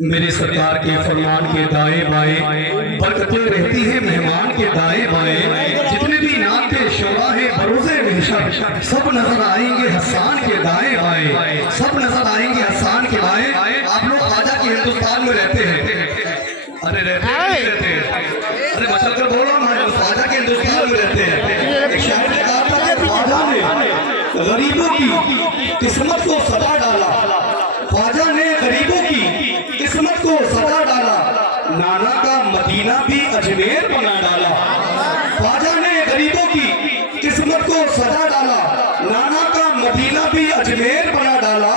میرے سرکار کے فرمان کے دائیں بائیں برکتیں رہتی ہیں مہمان کے دائیں بائیں، جتنے بھی نام کے شعراء ہیں بروز محشر سب نظر آئیں گے حسان کے دائیں بائیں، سب نظر آئیں گے حسان کے بائیں۔ آپ لوگ خواجہ کے ہندوستان میں رہتے ہیں، ارے رہتے ہیں، ارے مچل کر بولو نا، خواجہ کے ہندوستان میں رہتے ہیں۔ ایک شاعر نے کہا تھا کہ خواجہ نے غریبوں کی قسمت کو سجا ڈالا، خواجہ نے غریبوں کی قسمت کو سجا ڈالا، نانا کا مدینہ بھی اجمیر بنا ڈالا۔ خواجہ نے غریبوں کی قسمت کو سجا ڈالا، نانا کا مدینہ بھی اجمیر بنا ڈالا۔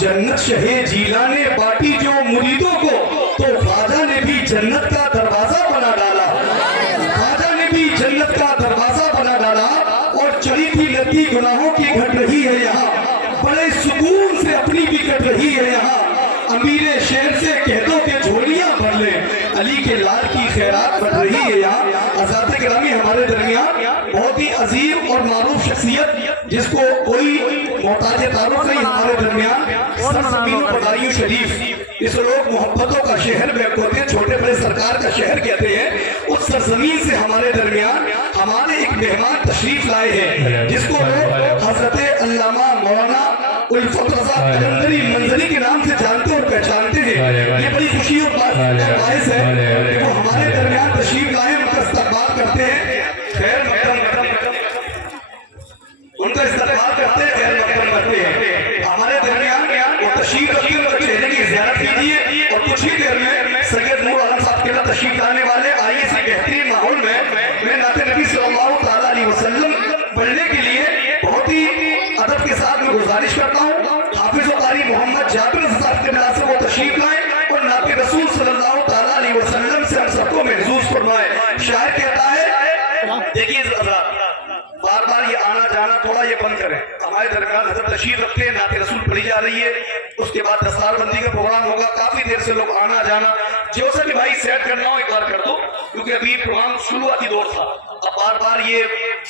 جنت شہ جیلا نے باٹی جو مریدوں کو، تو خواجہ نے بھی جنت کا دروازہ بنا ڈالا، خواجہ نے بھی جنت کا دروازہ بنا ڈالا۔ اور چڑھی تھی لتی گناہوں کی گھٹ رہی ہے یہاں، بڑے سکون سے اپنی بھی کٹ رہی ہے یہاں۔ امیر شہر سے کہہ دو کہ جھولیاں بھر لیں، علی کے لال کی خیرات بڑھ رہی ہے یہاں۔ حضرات گرامی ہمارے درمیان بہت ہی عظیم اور معروف شخصیت جس کو کوئی محتاج تعارف نہیں ہمارے درمیان، سرزمین پٹائیوں شریف، اس لوگ محبتوں کا شہر کہتے ہیں، چھوٹے بڑے سرکار کا شہر کہتے ہیں۔ اس سرزمین سے ہمارے درمیان ہمارے ایک مہمان تشریف لائے ہیں جس کو لوگ حضرت علامہ مولانا الفت رضا قلندری منظری کے نام سے جانتے اور پہچانتے ہیں۔ یہ بڑی خوشی اور باعث ہے کہ وہ ہمارے درمیان تشریف لائے، ان کا استقبال کرتے ہیں، خیر مقدم ان کا استقبال کرتے ہیں، خیر مقدم کرتے ہیں ہمارے درمیان۔ وہ تشریف رکھتے ہیں، ان کے چہرے کی زیارت کیجیے اور کچھ ہی دیر میں سید نور عالم صاحب کے لئے تشریف لانے والے۔ آئیے اس بہترین ماحول میں نعت نبی صلی اللہ تعالیٰ علیہ وسلم پڑھنے کے لیے بہت ہی ادب کے ساتھ میں گزارش کرتا ہوں، حافظ و قاری محمد جابر صاحب کے نام سے وہ تشریف لائیں اور نعت رسول صلی اللہ تعالیٰ علیہ وسلم سے ہم سب کو محظوظ فرمائے۔ شاعر کہتا ہے، دیکھیے بار بار یہ آنا جانا تھوڑا یہ بند کریں، ہمارے درمیان حضرت تشریف رکھتے ہیں، نعت رسول پڑھی جا رہی ہے، اس کے بعد دستار بندی کا پروگرام ہوگا، کافی دیر سے لوگ آنا جانا، جو سے بھی بھائی سیٹ کرنا ہو ایک بار کر دو، کیونکہ ابھی پروگرام شروعاتی دور تھا، اب بار بار یہ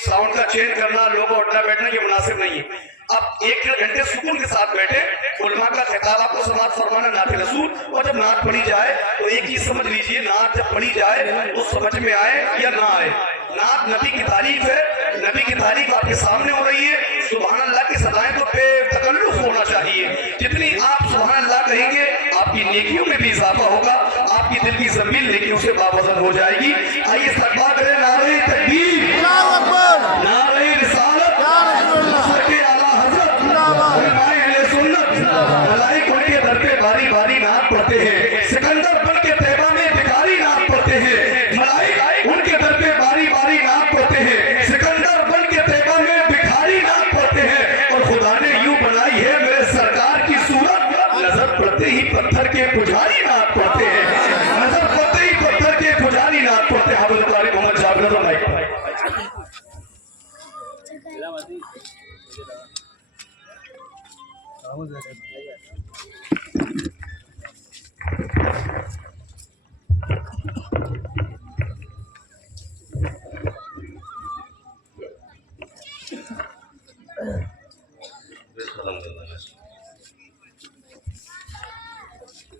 ساؤنڈ کا چینج کرنا، لوگوں اٹھنا بیٹھنا یہ مناسب نہیں ہے۔ اب ایک گھنٹے سکون کے ساتھ بیٹھے، علماء کا خطاب آپ کو سماعت فرمانا نعت رسول، اور جب نعت پڑھی جائے تو ایک ہی سمجھ لیجئے، نعت جب پڑھی جائے تو سمجھ میں آئے یا نہ آئے۔ نعت نبی کی تعریف ہے، نبی کی تعریف آپ کے سامنے ہو رہی ہے، سبحان اللہ کی صدائیں تو بے تکلف ہونا چاہیے، جتنی آپ سبحان اللہ کہیں گے آپ کی نیکیوں میں بھی اضافہ ہوگا، آپ کی دل کی زمین نیکیوں سے باوزن ہو جائے گی۔ آئیے استقبال کریں نعرہ تکبیر، نعرہ رسالت، نصر کے اعلیٰ حضرت، علماء اہل سنت، ملائک ان کے در پہ باری باری نعت پڑھتے ہیں، سکندر بن کے طیبہ میں بھکاری نعت پڑھتے ہیں، ملائک ان کے در پہ باری باری نعت پڑھتے ہیں، سکندر بن کے طیبہ میں بھکاری نعت پڑھتے ہیں، اور خدا نے یوں بنائی ہے میرے سرکار کی صورت، نظر پڑتے ہی پتھر کے پجاری نعت پڑھتے ہیں، نظر پڑتے ہی پتھر کے پجاری نعت پڑھتے ہیں۔ حافظ قاری محمد جابر رضا بھائی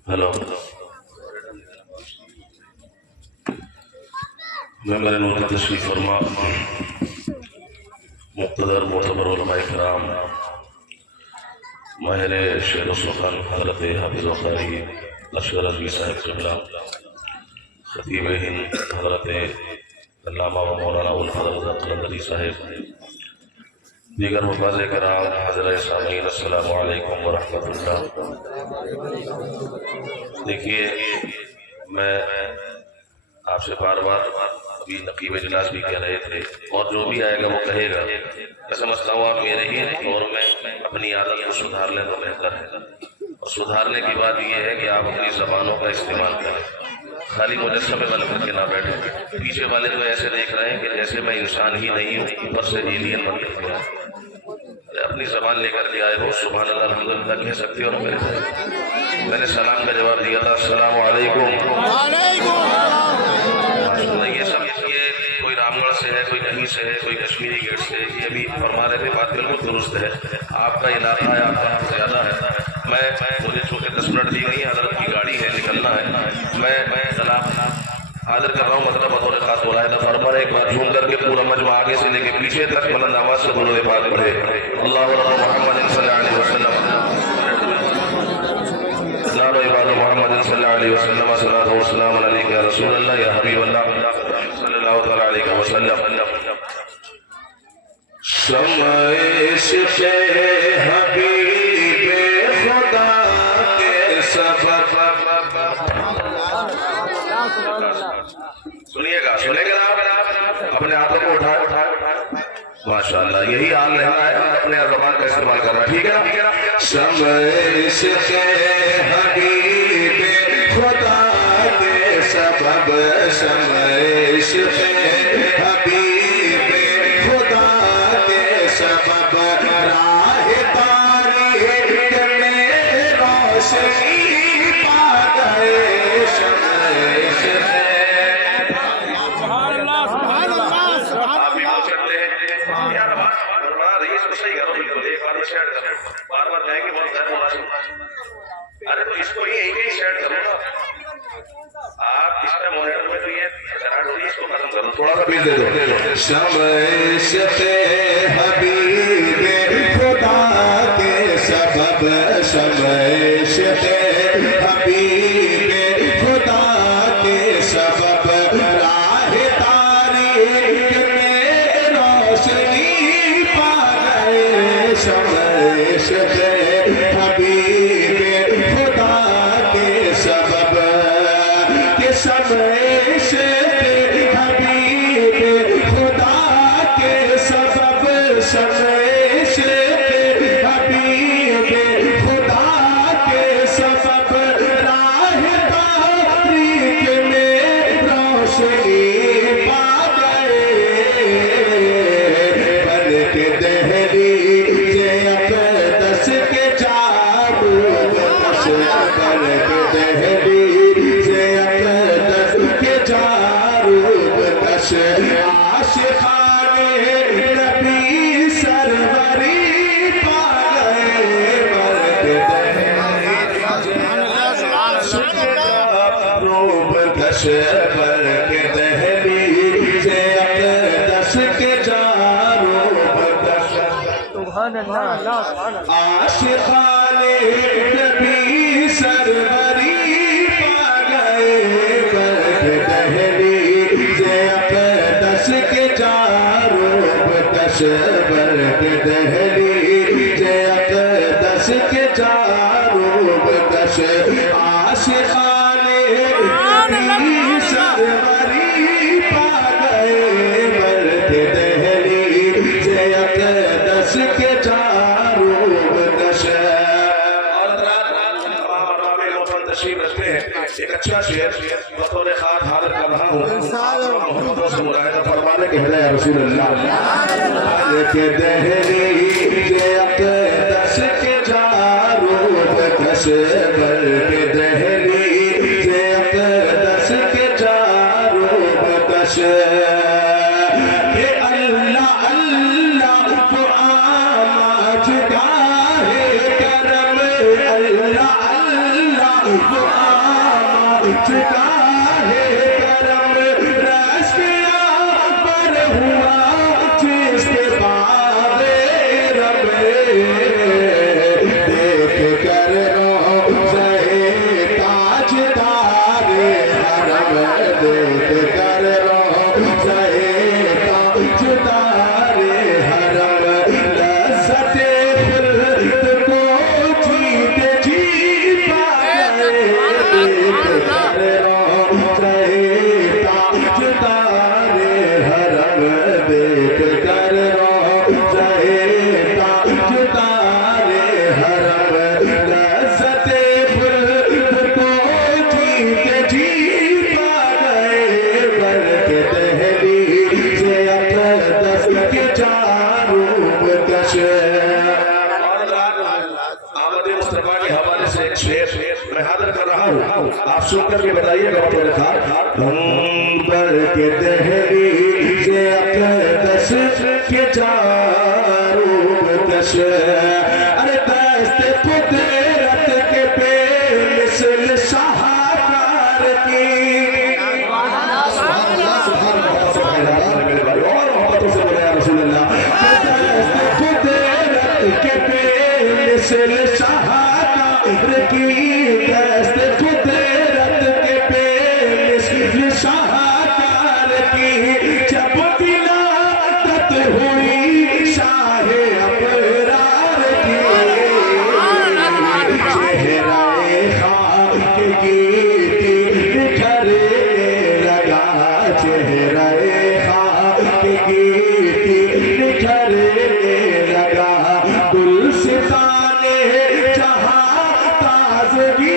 ہلو، میں میرے نور کا تشریف فرما مقتدر معتبر علماء کرام، ماہر شعر و سخن حضرت حافظ و قاری اشغر عزیز صاحب قبلہ، خطیب ہند حضرت علامہ و مولانا الفت رضا قلندری صاحب، دیگر مفاضل کرام، حضرات سامعین، السلام علیکم ورحمۃ اللہ۔ دیکھیے میں آپ سے بار بار ابھی نقیب اجلاس بھی کہہ رہے تھے، اور جو بھی آئے گا وہ کہے گا، میں سمجھتا ہوں آپ میرے ہی دور میں اپنی عادت کو سدھار لیں تو بہتر ہے، اور سدھارنے کی بات یہ ہے کہ آپ اپنی زبانوں کا استعمال کریں، خالی مجسمے بن کر کے نہ بیٹھیں۔ پیچھے والے تو ایسے دیکھ رہے ہیں کہ جیسے میں انسان ہی نہیں ہوں، اوپر سے ایلین بن کر کے آئے، اپنی زبان لے کر کے آئے ہو، سبحان اللہ الحمدللہ کہہ سکتے ہو نا میرے سے؟ میں نے سلام کا جواب دیا تھا، السلام علیکم۔ یہ سب یہ کوئی رام گڑھ سے ہے، کوئی کہیں سے ہے، کوئی کشمیری گیٹ سے، یہ بھی فرما رہے تھے، بات بالکل درست ہے، آپ کا علاقہ ہے، آپ کا حق زیادہ ہے، میں مجھے چونکہ 10 منٹ دی نہیں، حضرت کی گاڑی ہے، نکل حاضر کر رہا ہوں مطلب بطور خاص ہو رہا ہے فرما ایک بار جھوم کر کے پورا مجمع آگے سے لے کے پیچھے تک بلند آواز سے درود پاک پڑھے اللہ رب محمد صلی اللہ علیہ وسلم نام عباد محمد صلی اللہ علیہ وسلم صلاۃ و سلام علیک یا رسول اللہ یا حبیب اللہ صلی اللہ تعالی علیہ وسلم شمع عشق حبیب خدا کے سبب سنیے گا اپنے ہاتھوں کو اٹھائے ماشاءاللہ یہی حال رہنا ہے اپنے زبان کا استعمال کرنا ٹھیک ہے نا شمع عشق حبیب خدا کے سبب شمع عشق حبیب خدا کے سبب راہ تاریک میں روشنی پا گئے شمع عشق بار بار کہیں گے بہت غیر مناسب ارے تو اس کو یہی کہیں شیئر کرو نا آپ اس کا مونیٹر میں تو یہ اس کو ختم کرو تھوڑا سا بیچ دے دو شمع عشق حبیب خدا کے سبب شمع عشق حبیب خدا کے سبب راہ تاریک میں روشنی پا گئے شمع عشق حبیب خدا کے سبب کہ شمع عشق حبیب خدا کے سبب شمع عشق حبیب خدا کے سبب راہ تاریک میں روشنی پا گئے بن کے دہلی عاشقان نبی سروری پا گئے مرد روب کش برگ دہلی سے اقدس کے جا روب کش عاشقان نبی سروری پا گئے مرد دہلی سے اقدس کے جاروب کش برگ دہلی سے اقدس کے جاروب کش عاشقان نبی سروری پا گئے مرد دہلی سے اقدس کے جاروب کش تشریف رکھتے ہیں ایک اچھا شعر بطور خاص حاضر کر رہا ہوں محمد سے مراحدہ فرمانے کے ہے یا رسول اللہ کہ دہلی کے اقدس کے جاروب کش برگ دہلی کے اقدس کے جاروب کش کہ اللہ اللہ تو آماج گاہ کرم اللہ چکا ہے کرم رشیا پر ہوا جس باب رب دیکھ کر روزے تاج دار حرم دیکھ کر روزے تاج دار حرم لذت خلد کو جیت جی میں حاضر کر رہا ہوں آپ سن کر کے بتائیے گا بطور خاص بر کے دہلی سے اقدس کے جاروب کش ارے دست قدرت کے بے مثل شاہکار کی मिसल शाहकार की दस्त कुदरत के पे मिसल शाहकार की जब विलादत हुई शाह अबरार की चेहरे खाक गिरती बिखरने लगा चेहरे खाक गिरती बिखरने लगा गुलसिताने जहां ताज़गी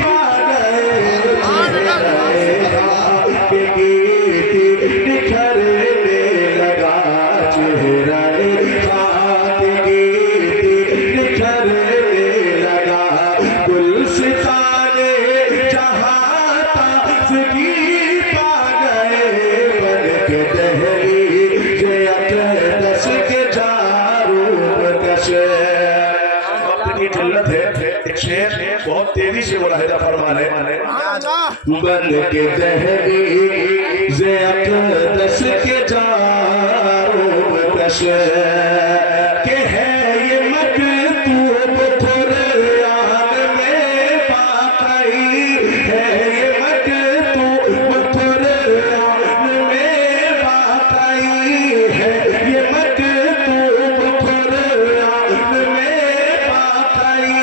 पा गए चेहरे खाक गिरती बिखरने लगा चेहरे खाक गिरती बिखरने लगा गुलसिताने जहां ताज़गी पा गए बन के दहलीज अक़दस के जारूब कशे वक्त की किल्लत है एक शेर बहुत तेजी से मुलाहिदा फरमा रहे बन के दहलीज अक़दस के जारूब कशे के है ये मकतूब कुरान में बाक़ी है ये मकतूब कुरान में बाक़ी है ये मकतूब कुरान में बाक़ी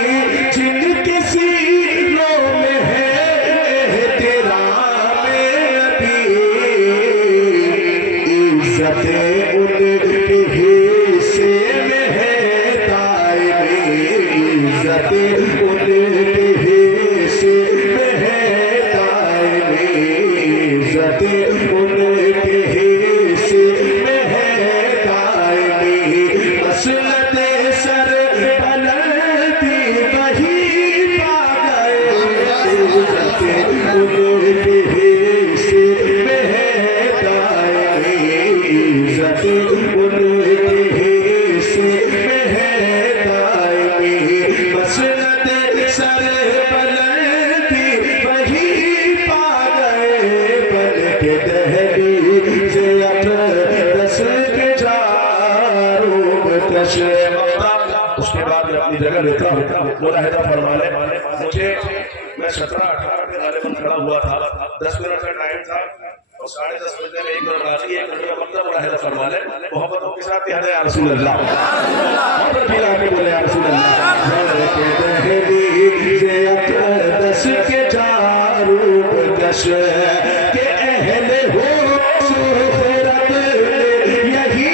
जिनके सीनों में है एहतराम नबी इज़्ज़त उनके हिस्से में है दायमी इज़्ज़त उनके हिस्से में है दायमी इज़्ज़त उनके हिस्से में है दायमी मसलत सर बुलंदी वही पा गए इज़्ज़त उनके हिस्से में है दायमी इज़्ज़त उनके हिस्से में है दायमी मसलत सर बुलंदी वही पा गए बन के दहलीज अक़दस के जारूब कशे उसके बाद मैं अपनी जगह लेता हूँ मुलाहिदा फरमा ले मुझे मैं 17-18 में गालिबन खड़ा हुआ था 10 मिनट का टाइम था और 10:30 बजे में 1 मिनट बाकी 1 मिनट का मतलब मुलाहिदा फरमा ले मोहब्बतों के साथ या रसूल अल्लाह मोहब्बत मिला के बोले या रसूल अल्लाह के दहलीज अक़दस के जारूब कशे के अहले हो सुहरत यही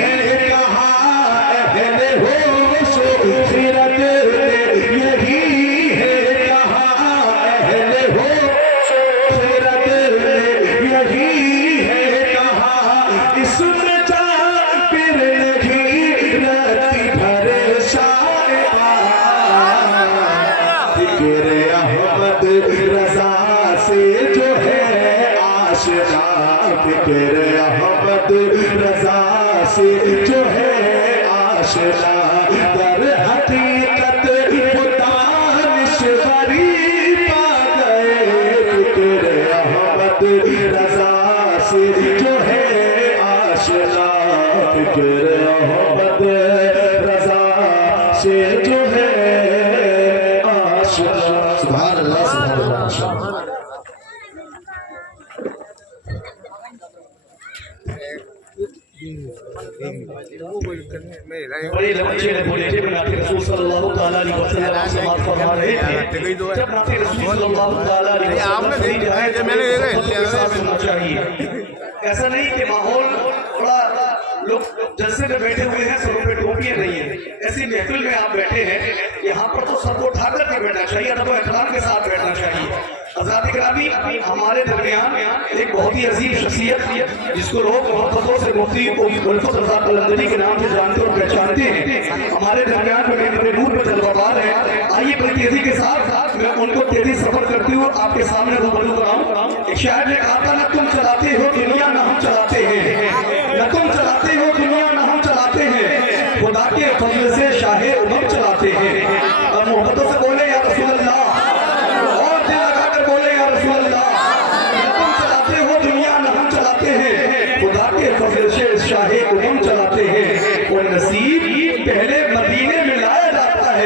है कहा अहले हो सुहरत यही है कहा अहले हो सुहरत यही है कहा इसमें जा फिर नहीं रति भर शायरा ज़िक्र अहमद रज़ा से जो है आशना ज़िक्र अहमद रज़ा से जो है आशना दर हकीकत दानिश्वरी पा गए ज़िक्र अहमद रज़ा से जो है आशना ज़िक्र अहमद रज़ा से जो है आशना सुभान अल्लाह सुभान अल्लाह बड़े लंबे लंबे नाते रसूल सल्लल्लाहु ताला अलैहि वसल्लम समाज फरमा रहे थे जब नाते रसूल सल्लल्लाहु ताला अलैहि वसल्लम कहीं जाए तो मैंने साथ सुनना चाहिए ऐसा नहीं कि माहौल थोड़ा लोग जलसे में बैठे हुए हैं सरों पे टोपियां नहीं है ऐसी महफिल में आप बैठे हैं यहाँ पर तो सबको उठा करके बैठना चाहिए अदब एहतराम के साथ बैठना चाहिए हज़रात इकरामी हमारे दरमियान एक बहुत ही अजीम शख्सियत जिसको लोग मोहब्बतों से मुफ्ती उल्फत रज़ा कलंदरी के नाम से जानते और पहचानते हैं हमारे दरमियान में बड़े नूर में तलबाबार है आइए बड़ी तेजी के साथ मैं उनको तेजी सफर करते हुए आपके सामने रूबरू कराऊं एक शायर ने कहा था न तुम चलाते हो दुनिया न हम चलाते हैं न तुम चलाते हो दुनिया न हम चलाते हैं खुदा के फजल से शाहे उमम चलाते हैं और मोहब्बतों से बोले या रसूल अल्लाह और दिल लगाकर बोले या रसूल अल्लाह तुम चलाते हो दुनिया न हम चलाते हैं खुदा के फजल से शाहे उमम चलाते हैं और नसीब पहले मदीने में लाया जाता है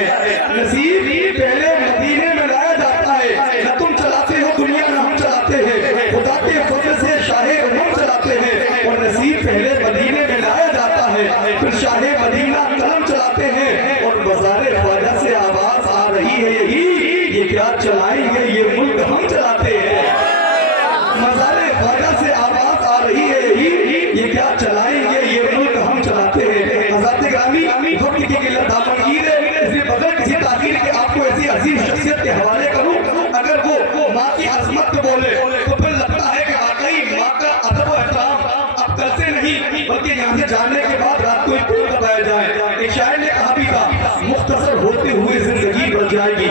माँ की अजमत को बोले तो फिर लगता है कि वाकई माँ का अदब और एहतराम अब करते नहीं, बल्कि यहाँ से जाने के बाद रात को क्यों दबाया जाए। एक शायर ने कहा भी था, मुख्तसर होते हुए जिंदगी बढ़ जाएगी,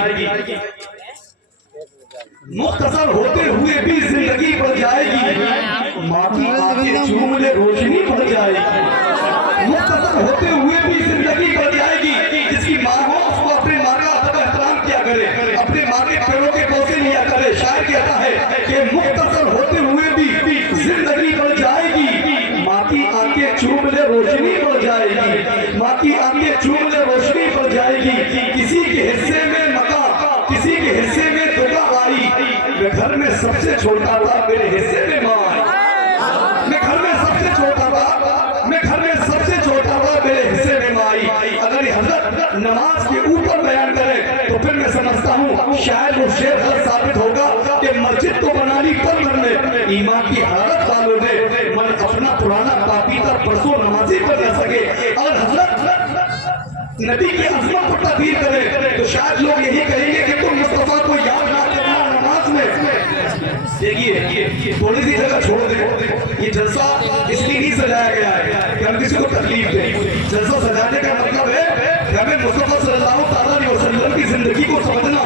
मुख्तसर होते हुए भी जिंदगी बढ़ जाएगी, माँ की आंखें चूम ले रोशनी बढ़ जाएगी। मुख्तसर होते हुए भी जिंदगी बढ़ जाएगी, जिसकी माँ हो उसको अपने माँ का अदब एहतराम किया करे, अपने माँ के पैरों के पोसे लिया करे। शायर कहता है कि मुख्तसर होते हुए भी जिंदगी बढ़ जाएगी, माँ की आंखें चूम ले रोशनी बढ़ जाएगी, माँ की आंखें चूम ले रोशनी बढ़ जाएगी। किसी के हिस्से में मका, किसी के हिस्से में दुआ आई, मैं घर में सबसे छोटा था, मेरे हिस्से में माँ आई। मैं घर में सबसे छोटा था, मैं घर में सबसे छोटा था, मेरे हिस्से में माँ आई। अगर ये हजरत नमाज के ऊपर बयान करें तो फिर मैं समझता हूँ शायद वो शेर गलत साबित होगा कि मस्जिद को बनानी पर करने ईमान की हालत वालों ने मन अपना पुराना पापी था परसों नमाजी पर न सके। और हजरत नबी की अजमत को तकदीर करे तो शायद लोग यही कहेंगे कि तुम मुस्तफा को याद ना करना नमाज में। देखिए थोड़ी सी जगह छोड़ दे, ये जलसा इसलिए नहीं सजाया गया है कि हम किसी को तकलीफ दें। जलसा सजाने का मतलब है कि हमें मुस्तफा सल्लल्लाहु अलैहि वसल्लम की जिंदगी को समझना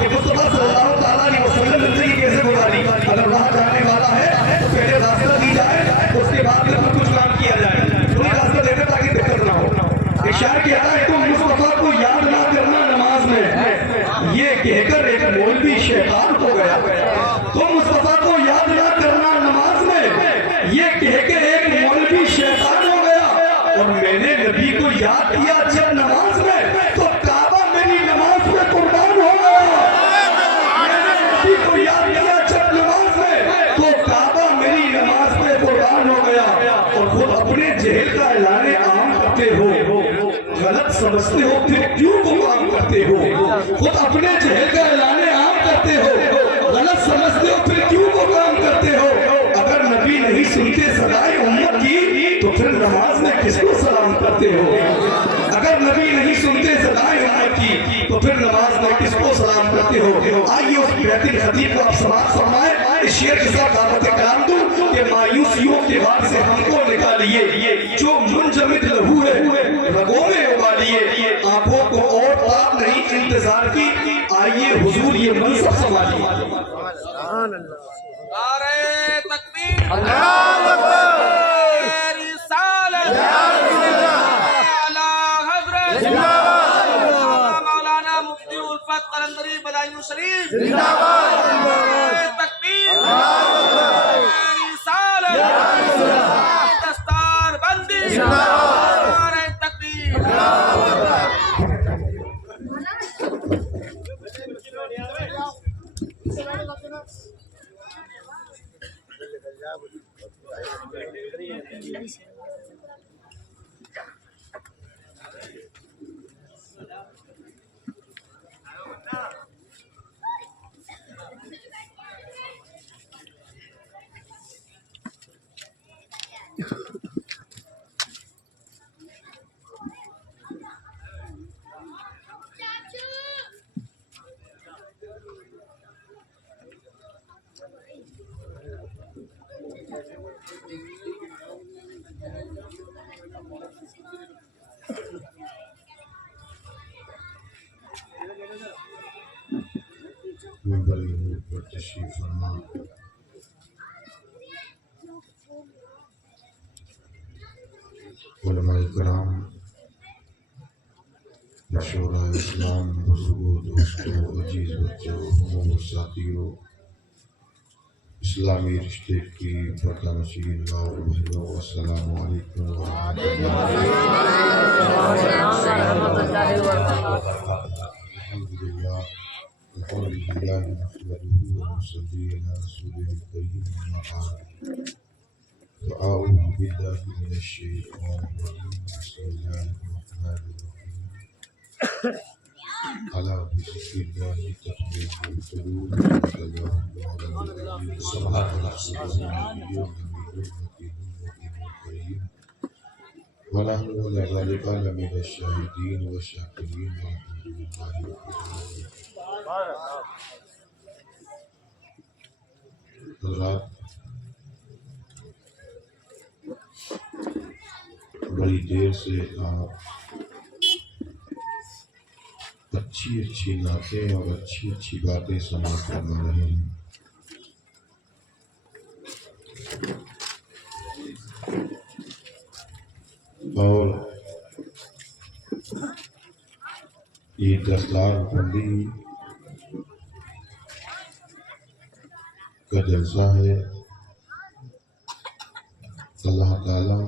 कि मुस्तफा सल्लल्लाहु अलैहि वसल्लम जिंदगी कैसे गुजारी। अगर वहां जाने वाला है तो पहले रास्ता दी जाए, उसके बाद में कुछ काम किया जाए, कोई रास्ता देने ताकि दिक्कत ना हो। शायर कहता है तुम मुस्तफा को याद ना करना नमाज में, ये कहकर एक मौलवी शैतान हो गया। तुम मुस्तफा को याद ना करना नमाज में, ये कहकर एक मौलवी शैतान हो गया। और मैंने नबी को याद किया जब नमाज में, तो काबा मेरी नमाज में कुर्बान हो गया। मैंने नबी को याद किया जब नमाज में, तो काबा मेरी नमाज में कुर्बान हो गया। और खुद अपने जहल का ऐलान आम करते हो, गलत समझते हो फिर क्यों वो काम करते हो। खुद अपने जहल का ऐलान आम करते हो, गलत समझते हो फिर क्यों वो काम करते हो। अगर नबी नहीं सुनते सदाए उम्मत की तो फिर नमाज में किसको सलाम करते हो। अगर नबी नहीं सुनते सदाए उम्मत की तो फिर नमाज में किसको सलाम करते हो। आइए उस बेहतरीन खतीब को आप समाप्त फरमाएं। इस शेर के साथ दावत कलाम दूं कि मायूसियों के बाद से हमको निकालिए, जो मुंजमिद लहू है रगों में उबालिए, आंखों को और ताक नहीं इंतजार की, आइए हुजूर ये मनसब संभालिए। नारे तकबीर, अल्लाहू अकबर, रिसालत, आला हजरत, जिंदाबाद, मौलाना मुफ्ती उल्फत कलंदरी बदायूं शरीफ, जिंदाबाद, तकबीर, अल्लाहू अकबर, रिसालत, दस्तार बंदी, जिंदाबाद, नारे तकबीर, अल्लाहू अकबर। तशरीफ फरमा उलमाए कराम, मशूरा इस्लाम, बुजुर्गों, दोस्तों, अजीज बच्चों, उम्मों, साथियों, इस्लामी रिश्ते की पर्दानशीन और भाइयों, अस्सलामु अलैकुम व रहमतुल्लाहि व बरकातहू। अल्हम्दुलिल्लाह नहमदुहु व नसल्ली अला रसूलिल करीम, अम्मा बाद। अऊज़ु बिल्लाहि मिनश शैतानिर रजीम, बिस्मिल्लाहिर रहमानिर रहीम। अला बिज़िक्रिल्लाहि तत्मइन्नुल क़ुलूब, सुब्हानल्लाह व नहनु अला ज़ालिका लमिनश शाहिदीन व शाकिरीन, वल्हम्दुलिल्लाहि रब्बिल आलमीन। حضرات بڑی دیر سے آپ اچھی نعتیں اور اچھی باتیں سماعت کروا رہے ہیں. اور یہ دستار بندی کا جلسہ ہے. اللہ تعالیٰ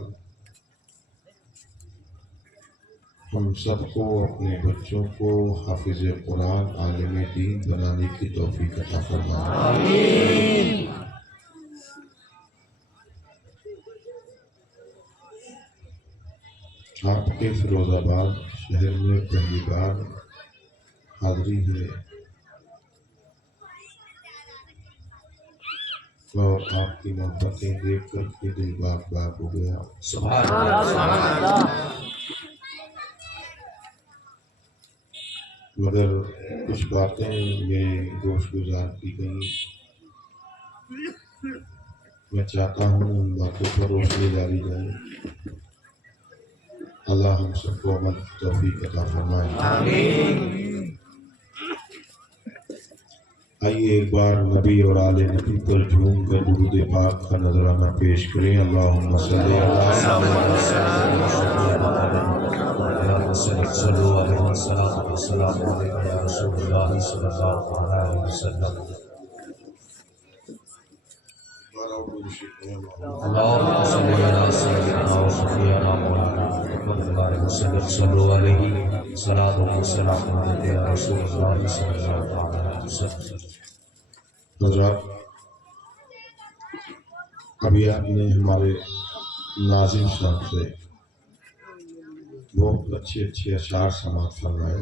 ہم سب کو اپنے بچوں کو حافظ قرآن عالم دین بنانے کی توفیق عطا فرمائے. آمین. آپ کے فیروز آباد شہر میں پہلی بار حاضری ہے اور آپ کی محبتیں دیکھ کر کے دل باغ ہو گیا. سبحان اللہ. مگر کچھ باتیں میرے گوش گزار کی گئیں. میں چاہتا ہوں ان باتوں پر روشنی ڈالی جائے. اللہ ہم سب کو عمل کی توفیق عطا فرمائے. آمین. آئیے ایک بار نبی اور آل نبی پر جھوم کر درود پاک کا نذرانہ پیش کریں. اللہم صلی حضرات ابھی آپ نے ہمارے ناظم صاحب سے بہت اچھے اشعار سماعت فرمائے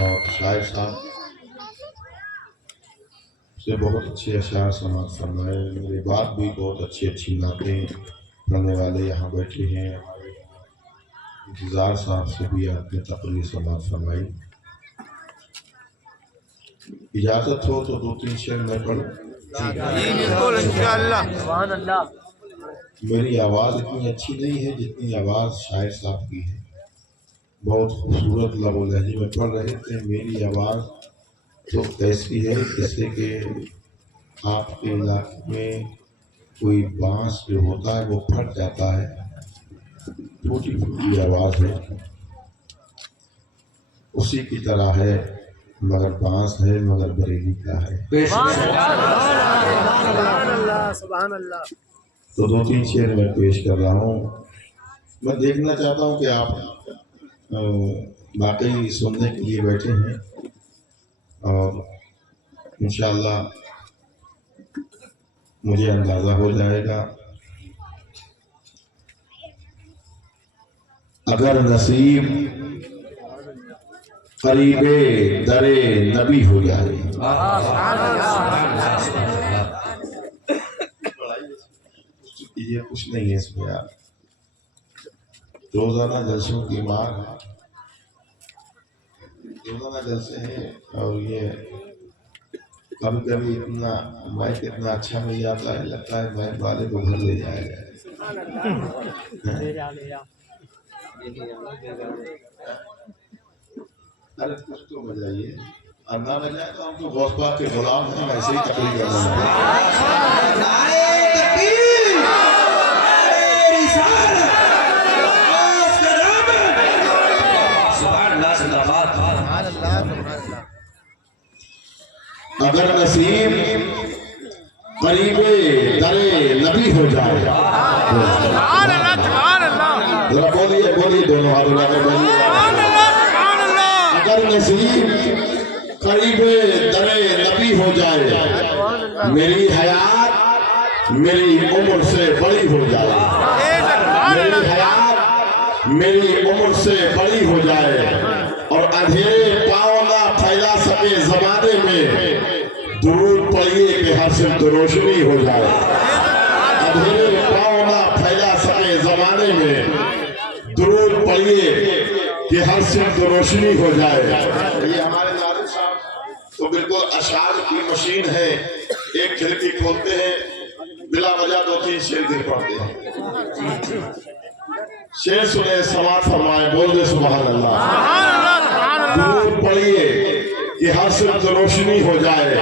اور شاعر صاحب سے بہت اچھے اشعار سماعت فرمائے. میرے بعد بھی بہت اچھی نعتیں پڑھنے والے یہاں بیٹھے ہیں. ہمارے انتظار صاحب سے بھی آپ نے تقریر سماعت فرمائی. اجازت ہو تو 2-3 شعر میں پڑھوں. بالکل انشاءاللہ. سبحان اللہ. میری آواز اتنی اچھی نہیں ہے جتنی آواز شاعر صاحب کی ہے. بہت خوبصورت لب و لہجے میں پڑھ رہے تھے. میری آواز تو ایسی ہے جیسے کہ آپ کے علاقے میں کوئی بانس جو ہوتا ہے وہ پھٹ جاتا ہے. چھوٹی آواز ہے اسی کی طرح ہے مگر بانس ہے مگر بریلی کا ہے. سبحان اللہ. تو 2-3 شعر میں پیش کر رہا ہوں. میں دیکھنا چاہتا ہوں کہ آپ باقی سننے کے لیے بیٹھے ہیں اور انشاءاللہ مجھے اندازہ ہو جائے گا. اگر نصیب قریب در نبی ہو جائے. یہ کچھ نہیں ہے اس میں یار. روزانہ جلسوں کی مار ہے. روزانہ جلسے ہیں اور یہ کبھی اتنا مائک اتنا اچھا مل جاتا ہے لگتا ہے مائک والے کو گھر لے جائے گا. ارے کچھ تو بجائیے. اللہ بجائے تو ہم تو غوث پاک کے غلام ہیں. ایسے ہی تقریر کر رہے ہیں. اگر نصیب قریب در نبی ہو جائے. ذرا بولیے دونوں ہاتھوں میں بولیے. اگر نصیب قریب در نبی ہو جائے میری حیات میری عمر سے بڑی ہو جائے. میری حیات میری عمر سے بڑی ہو جائے اور اندھیرے پاؤں نہ پھیلا سکے زمانے میں درود پڑھیے کہ ہر سمت روشنی ہو جائے. اندھیرے پاؤں نہ پھیلا سکے زمانے میں درود پڑھیے کہ ہر سمت روشنی ہو جائے. یہ ہمارے ناظم صاحب تو بالکل اشعار کی مشین ہے، ایک کھڑکی کھولتے ہیں بلا وجہ 2-3 شعر گر پڑتے ہیں۔ شعر سنے سماعت فرمائے، بول دے سبحان اللہ۔ درود پڑھیے کہ ہر صرف روشنی ہو جائے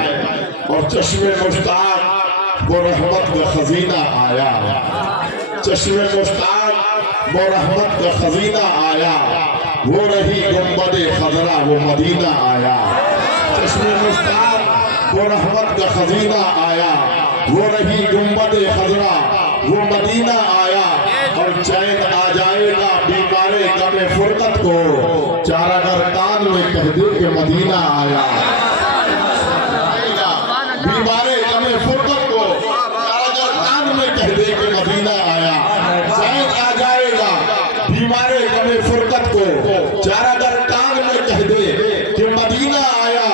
اور چشم مشتاق وہ رحمت کا خزینہ آیا، چشم مشتاق وہ رحمت کا خزینہ آیا، وہ رہی گنبد خضرا وہ مدینہ آیا، چشم مشتاق وہ رحمت کا خزینہ آیا، وہ رہی گنبد خضرا وہ مدینہ آیا، اور چین آ جائے گا بیمار غم فرقت کو، چارہ گر کان میں کہہ دے کہ مدینہ آیا، بیمار غم فرقت کو چارہ گر کان میں کہہ دے کہ مدینہ آیا، چین آ جائے گا بیمار غم فرقت کو، چارہ گر کان میں کہہ دے کہ مدینہ آیا،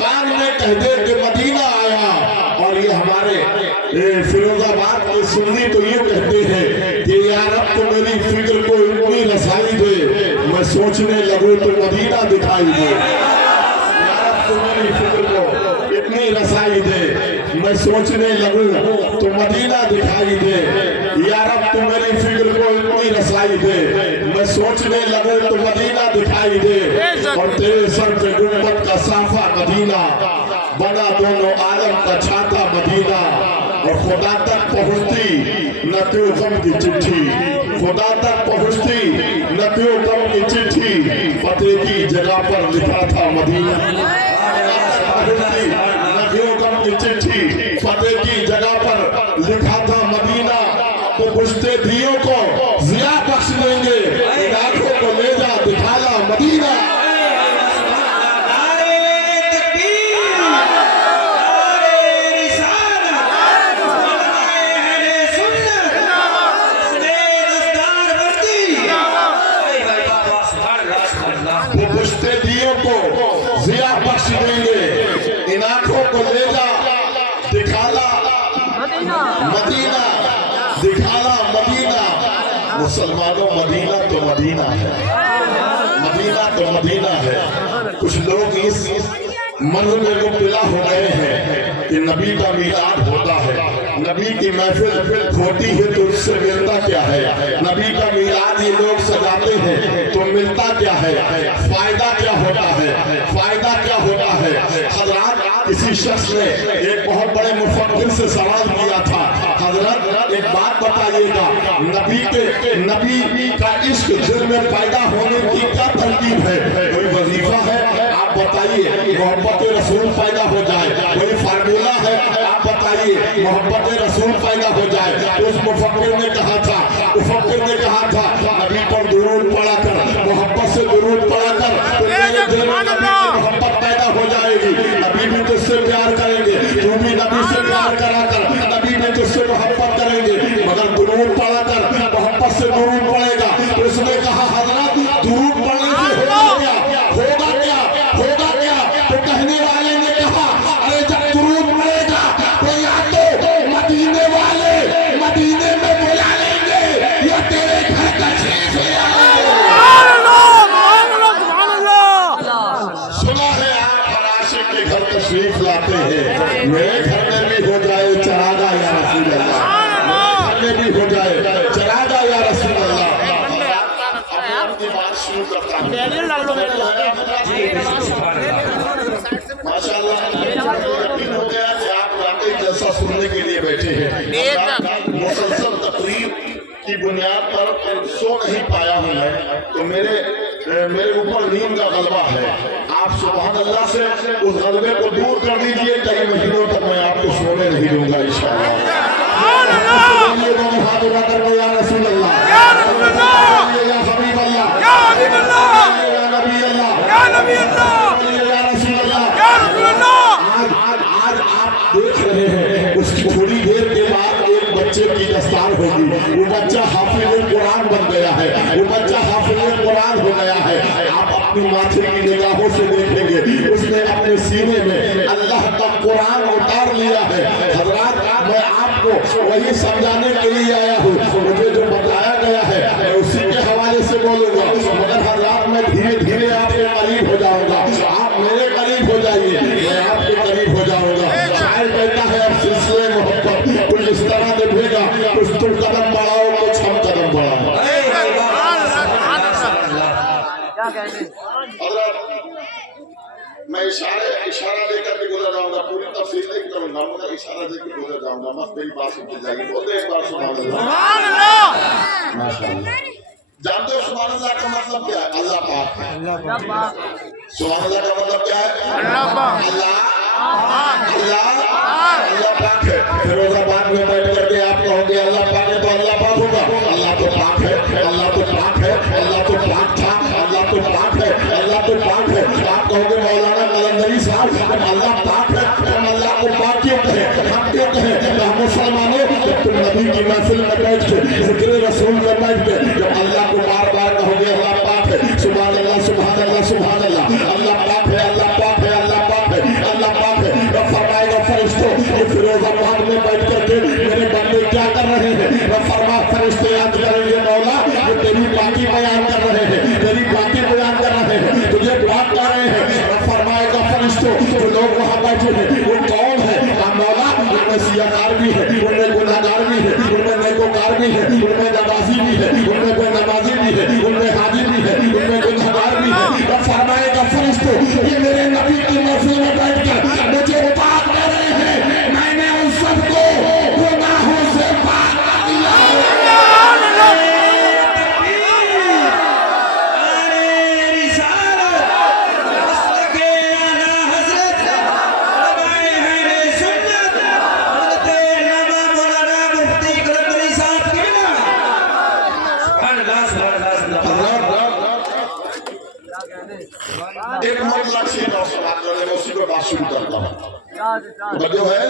کان میں کہہ دے کہ مدینہ آیا۔ اور یہ ہمارے فیروز آباد کے سنی تو یہ کہتے ہیں کہ یا رب تو میری فکر کو اتنی رسائی دے میں سوچنے لگوں تو مدینہ دکھائی دے، یا رب تو میری فکر کو اتنی رسائی دے میں سوچنے لگوں تو مدینہ دکھائی دے، یا رب تو میری فکر کو اتنی رسائی دے میں سوچنے لگوں تو مدینہ دکھائی دے، اور تیرے سر پہ گنبد کا صافہ مدینہ بنا دونوں عالم کا چھاتا مدینہ، اور خدا تک پہنچتی نہ پیو غم کی چٹھی، خدا تک پہنچتی نہ پیو غم کی چٹھی، فتح کی جگہ پر لکھا تھا مدینہ، پہنچتی نہ پیو غم کی چٹھی، فتح کی جگہ پر لکھا تھا مدینہ، تو بجھتے دیوں کو ضیاء بخش دیں گے، ان آنکھوں کو لے جا دکھالا مدینہ۔ وہ بجھتے دیوں کو ضیاء بخش دیں گے، ان آنکھوں کو لے جا دکھالا مدینہ، دکھالا مدینہ۔ مسلمانوں مدینہ تو مدینہ ہے، مدینہ تو مدینہ ہے۔ کچھ لوگ اس منظر میں مبتلا ہو گئے ہیں کہ نبی کا میلاد ہوتا ہے، نبی کی محفل ہوتی ہے تو اس سے ملتا کیا ہے، نبی کا میلاد یہ لوگ سجاتے ہیں تو ملتا کیا ہے، فائدہ کیا ہوتا ہے، فائدہ کیا ہوتا ہے۔ حضرات کسی شخص نے ایک بہت بڑے مفکر سے سوال کیا تھا، حضرت ایک بات بتائیے گا، نبی کا عشق دل میں پیدا ہونے کی کیا ترکیب ہے، کوئی وظیفہ ہے آپ بتائیے، محبت رسول پیدا ہو جائے، کوئی فارمولہ ہے آپ بتائیے، محبت رسول پیدا ہو جائے۔ اس مفکر نے کہا تھا نبی پر درود پڑھا کر، محبت سے درود پڑھا کر تو میرے دل میں نبی کی محبت پیدا ہو جائے گی، نبی بھی تجھ سے پیار کریں گے، تو بھی نبی سے پیار کرا کر نبی بھی تجھ سے محبت کریں گے، مگر درود پڑھا کر محبت سے درود پڑھے گا۔ تو اس نے کہا حضرت درود پڑھنے سے ہوگا کیا، ہوگا کیا؟ تو کہنے والے نے کہا ارے جب درود پڑھے گا تو یا تو مدینے والے مدینے میں بلا لیں گے یا تیرے گھر کا چیز لے آئیں گے۔ سنا ہے آپ ہر عاشق کے گھر تشریف لاتے ہیں، میرے گھر میں بھی ہو جائے چراغا یا رسول اللہ، میرے گھر میں بھی ہو جائے چراغا یا رسول اللہ۔ آپ کی بات شروع کرتا ہوں۔ ماشاءاللہ یقین ہو گیا کہ آپ واقعی جلسہ سننے کے لیے بیٹھے ہیں۔ مسلسل تقریر کی بنیاد پر سو نہیں پایا ہوں میں، تو میرے اوپر نیند کا غلبہ ہے۔ آپ سبحان اللہ سے اس غلبے کو دور کر دیجئے، کئی مہینوں تک میں آپ کو سونے نہیں دوں گا انشاءاللہ۔ یا رسول اللہ، یا حبیب اللہ، یا نبی اللہ، یا رسول اللہ۔ آج آپ دیکھ رہے ہیں اس کی تھوڑی دیر کے بعد ایک بچے کی دستار ہوگی، وہ بچہ حافظ قرآن بن گیا ہے، وہ بچہ حافظ قرآن ہو گیا ہے۔ آپ اپنی ماتھے کی نگاہوں سے دیکھیں گے اس نے اپنے سینے میں اللہ کا قرآن اتار لیا ہے۔ حضرات میں آپ کو وہی سمجھانے کے لیے آیا ہوں، مجھے جو بتایا گیا ہے میں اسی کے حوالے سے بولوں گا، مگر حضرات میں دھیرے دھیرے آپ کے قریب ہو جاؤں گا، آپ میرے قریب ہو جائیے، میں آپ इशारा लेकर के गुजर जाऊंगा, पूरी तफसील नहीं करूंगा, मगर इशारा देकर गुजर जाऊंगा। बस मेरी बात सुनते जाइए, बोलते एक बार सुभान अल्लाह। माशाअल्लाह। जानते हो सुभान अल्लाह का मतलब क्या है? अल्लाह पाक है। सुभान अल्लाह का मतलब क्या है? अल्लाह पाक है। फिरोजाबाद में बैठ करके आप कहोगे अल्लाह पाक है तो अल्लाह पाक होगा? अल्लाह तो पाक है, अल्लाह तो पाक है, अल्लाह तो पाक था, अल्लाह तो पाक है, अल्लाह तो पाक है। आप कहोगे मौलाना कलंदरी साहब हम अल्लाह पाक है, हम अल्लाह को पाक क्यों कहें? हम क्यों कहें? तो हम मुसलमानों जब तुम नबी की महफिल में बैठ के जिक्र रसूल में बैठ के जब अल्लाह को बार बार कहोगे अल्लाह पाक है, सुभान अल्लाह सुभान अल्लाह सुभान अल्लाह, अल्लाह पाक है, अल्लाह पाक है, अल्लाह पाक है, अल्लाह पाक है। रब फरमाएगा फरिश्तों ये फिरोजाबाद में बैठ करके मेरे बंदे क्या कर रहे हैं? रब फरमा फरिश्ते याद करेंगे मौला ये तेरी बाकी बयान कर रहे हैं, तेरी बाकी बयान कर रहे हैं, तुझे बात कर रहे हैं। रब फरमाएगा फरिश्तों जो लोग वहाँ बैठे हैं वो कौन है? मौला उनमें सियाकार भी है, उनमें गुनाहगार भी है, उनमें नेकोकार भी है, उनमें नमाजी भी है, उनमें बेनमाजी भी है, उनमें हाजी भी है, उनमें गुनाहगार भी है। रब फरमाएगा फरिश्तों ये मेरे नबी की महफिल में बैठकर मुझे पाक कर रहे हैं, मैंने उन सबको गुनाहों से पाक कर दिया। एक मतलब चीज और समाज करने में उसी को बात शुरू करता हूँ। जो है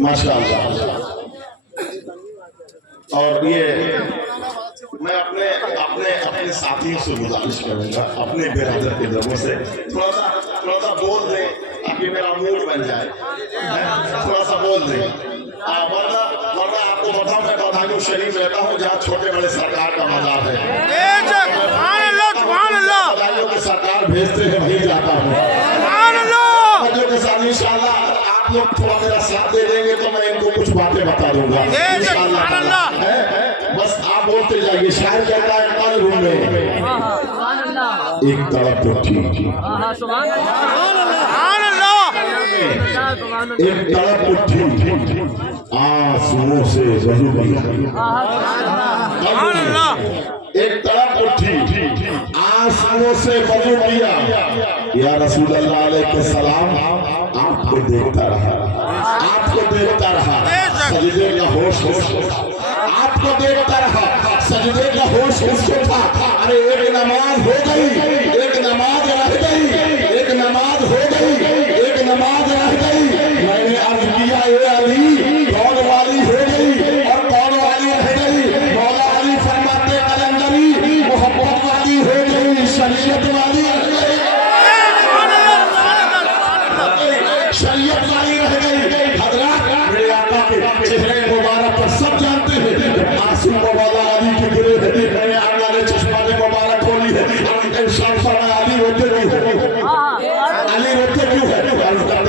माशाअल्लाह। और ये मैं अपने अपने अपने साथियों से गुजारिश करूंगा, अपने बिरादर के लोगों से थोड़ा सा बोल दें ताकि मेरा मूड बन जाए, थोड़ा सा बोल दें। वरना आपको बताऊं मैं बदायूं शरीफ रहता हूँ जहाँ छोटे बड़े सरकार का मजार है। बदायूं के सरकार भेजते हैं वहीं जाता हूँ। बच्चों के साथ इंशाल्लाह आप लोग थोड़ा मेरा साथ दे देंगे तो मैं इनको कुछ बातें बता दूंगा इंशाल्लाह। बस आप बोलते जाइए। शायर कहता है कल में एक तड़प उठी, एक तड़प उठी आंसुओं से वजू किया, एक तड़प उठी आंसुओं से वजू किया। या रसूल अल्लाह अलैहि सलाम आपको देखता रहा, आपको देखता रहा, सजदे का होश आपको देखता रहा, सजदे का होश उसको था। अरे एक नमाज हो गई, एक नमाज रह गई, एक नमाज हो गई, एक नमाज रह गई। मैंने अर्ज किया ये अली कौन वाली हो गई और कौन वाली रह गई? मौला अली फरमाते कलंदरी मोहब्बत वाली हो गई, शरीयत वाली रह गई, शरीयत वाली रह गई। हजरात मेरे आका के चेहरे मुबारक पर सब जानते हैं जब आंसू मौला अली के गिरे हैं, मैंने आका ने चश्मा मुबारक खोली है। अली रोते क्यों है? अली रोते क्यों है?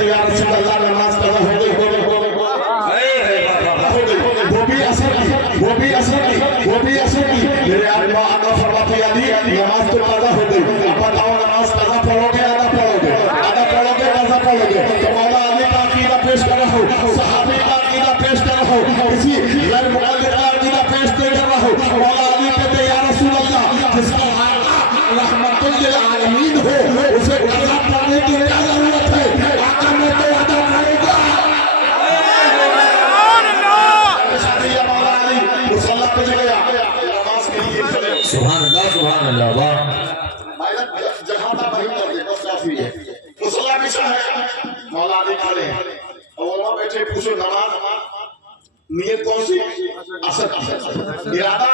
या रसूल अल्लाह नमाज कज़ा हो गई, वो भी असर की, वो भी असर की, वो भी असर की। मेरे आका फरमाते अली नमाज तो कज़ा हो गई, अब बताओ नमाज कज़ा पढ़ोगे आधा पढ़ोगे, आधा पढ़ोगे कज़ा पढ़ोगे? तो मौला अली का अकीदा पेश कर रहा हूँ, सहाबी का अकीदा पेश कर रहा हूँ, इसी गैर मुक़ल्लिद का अकीदा पेश कर रहा हूँ। मौला अली कहते या रसूल अल्लाह जिसका रहमतुल लिल आलमीन हो उसे कज़ा पढ़ने की क्या जरूरत है? आका मैं तो अदा करूंगा। मौला अली मुसल्ला पे चले नमाज के लिए चले। सुभान अल्लाह वाह। जहाँ था वहीं कर दे बस काफी है। मुसल्ला पीछे है, मौला अली खड़े हैं और वहाँ बैठे पूछो नमाज नियत कौन सी? असर का, इरादा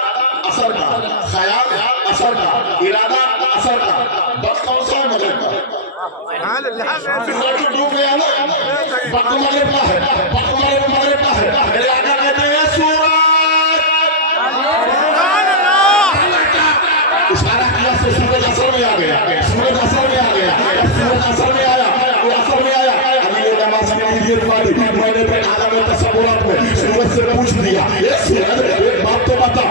असर का, ख्याल असर का, इरादा असर का, बस कौन सा है? मगरिब का। डूब गया ना, वक्त मगरिब का है, वक्त मगरिब का है। मेरे आका कहते हैं सूरज, इशारा किया से सूरज असर में आ गया, सूरज असर में आ गया, सूरज असर में आया, वो असर में आया। अभी ये नमाज की नीयत वाली मैंने फिर आलम तसव्वुरात में सूरज से पूछ दिया ये सूरज एक बात तो बता,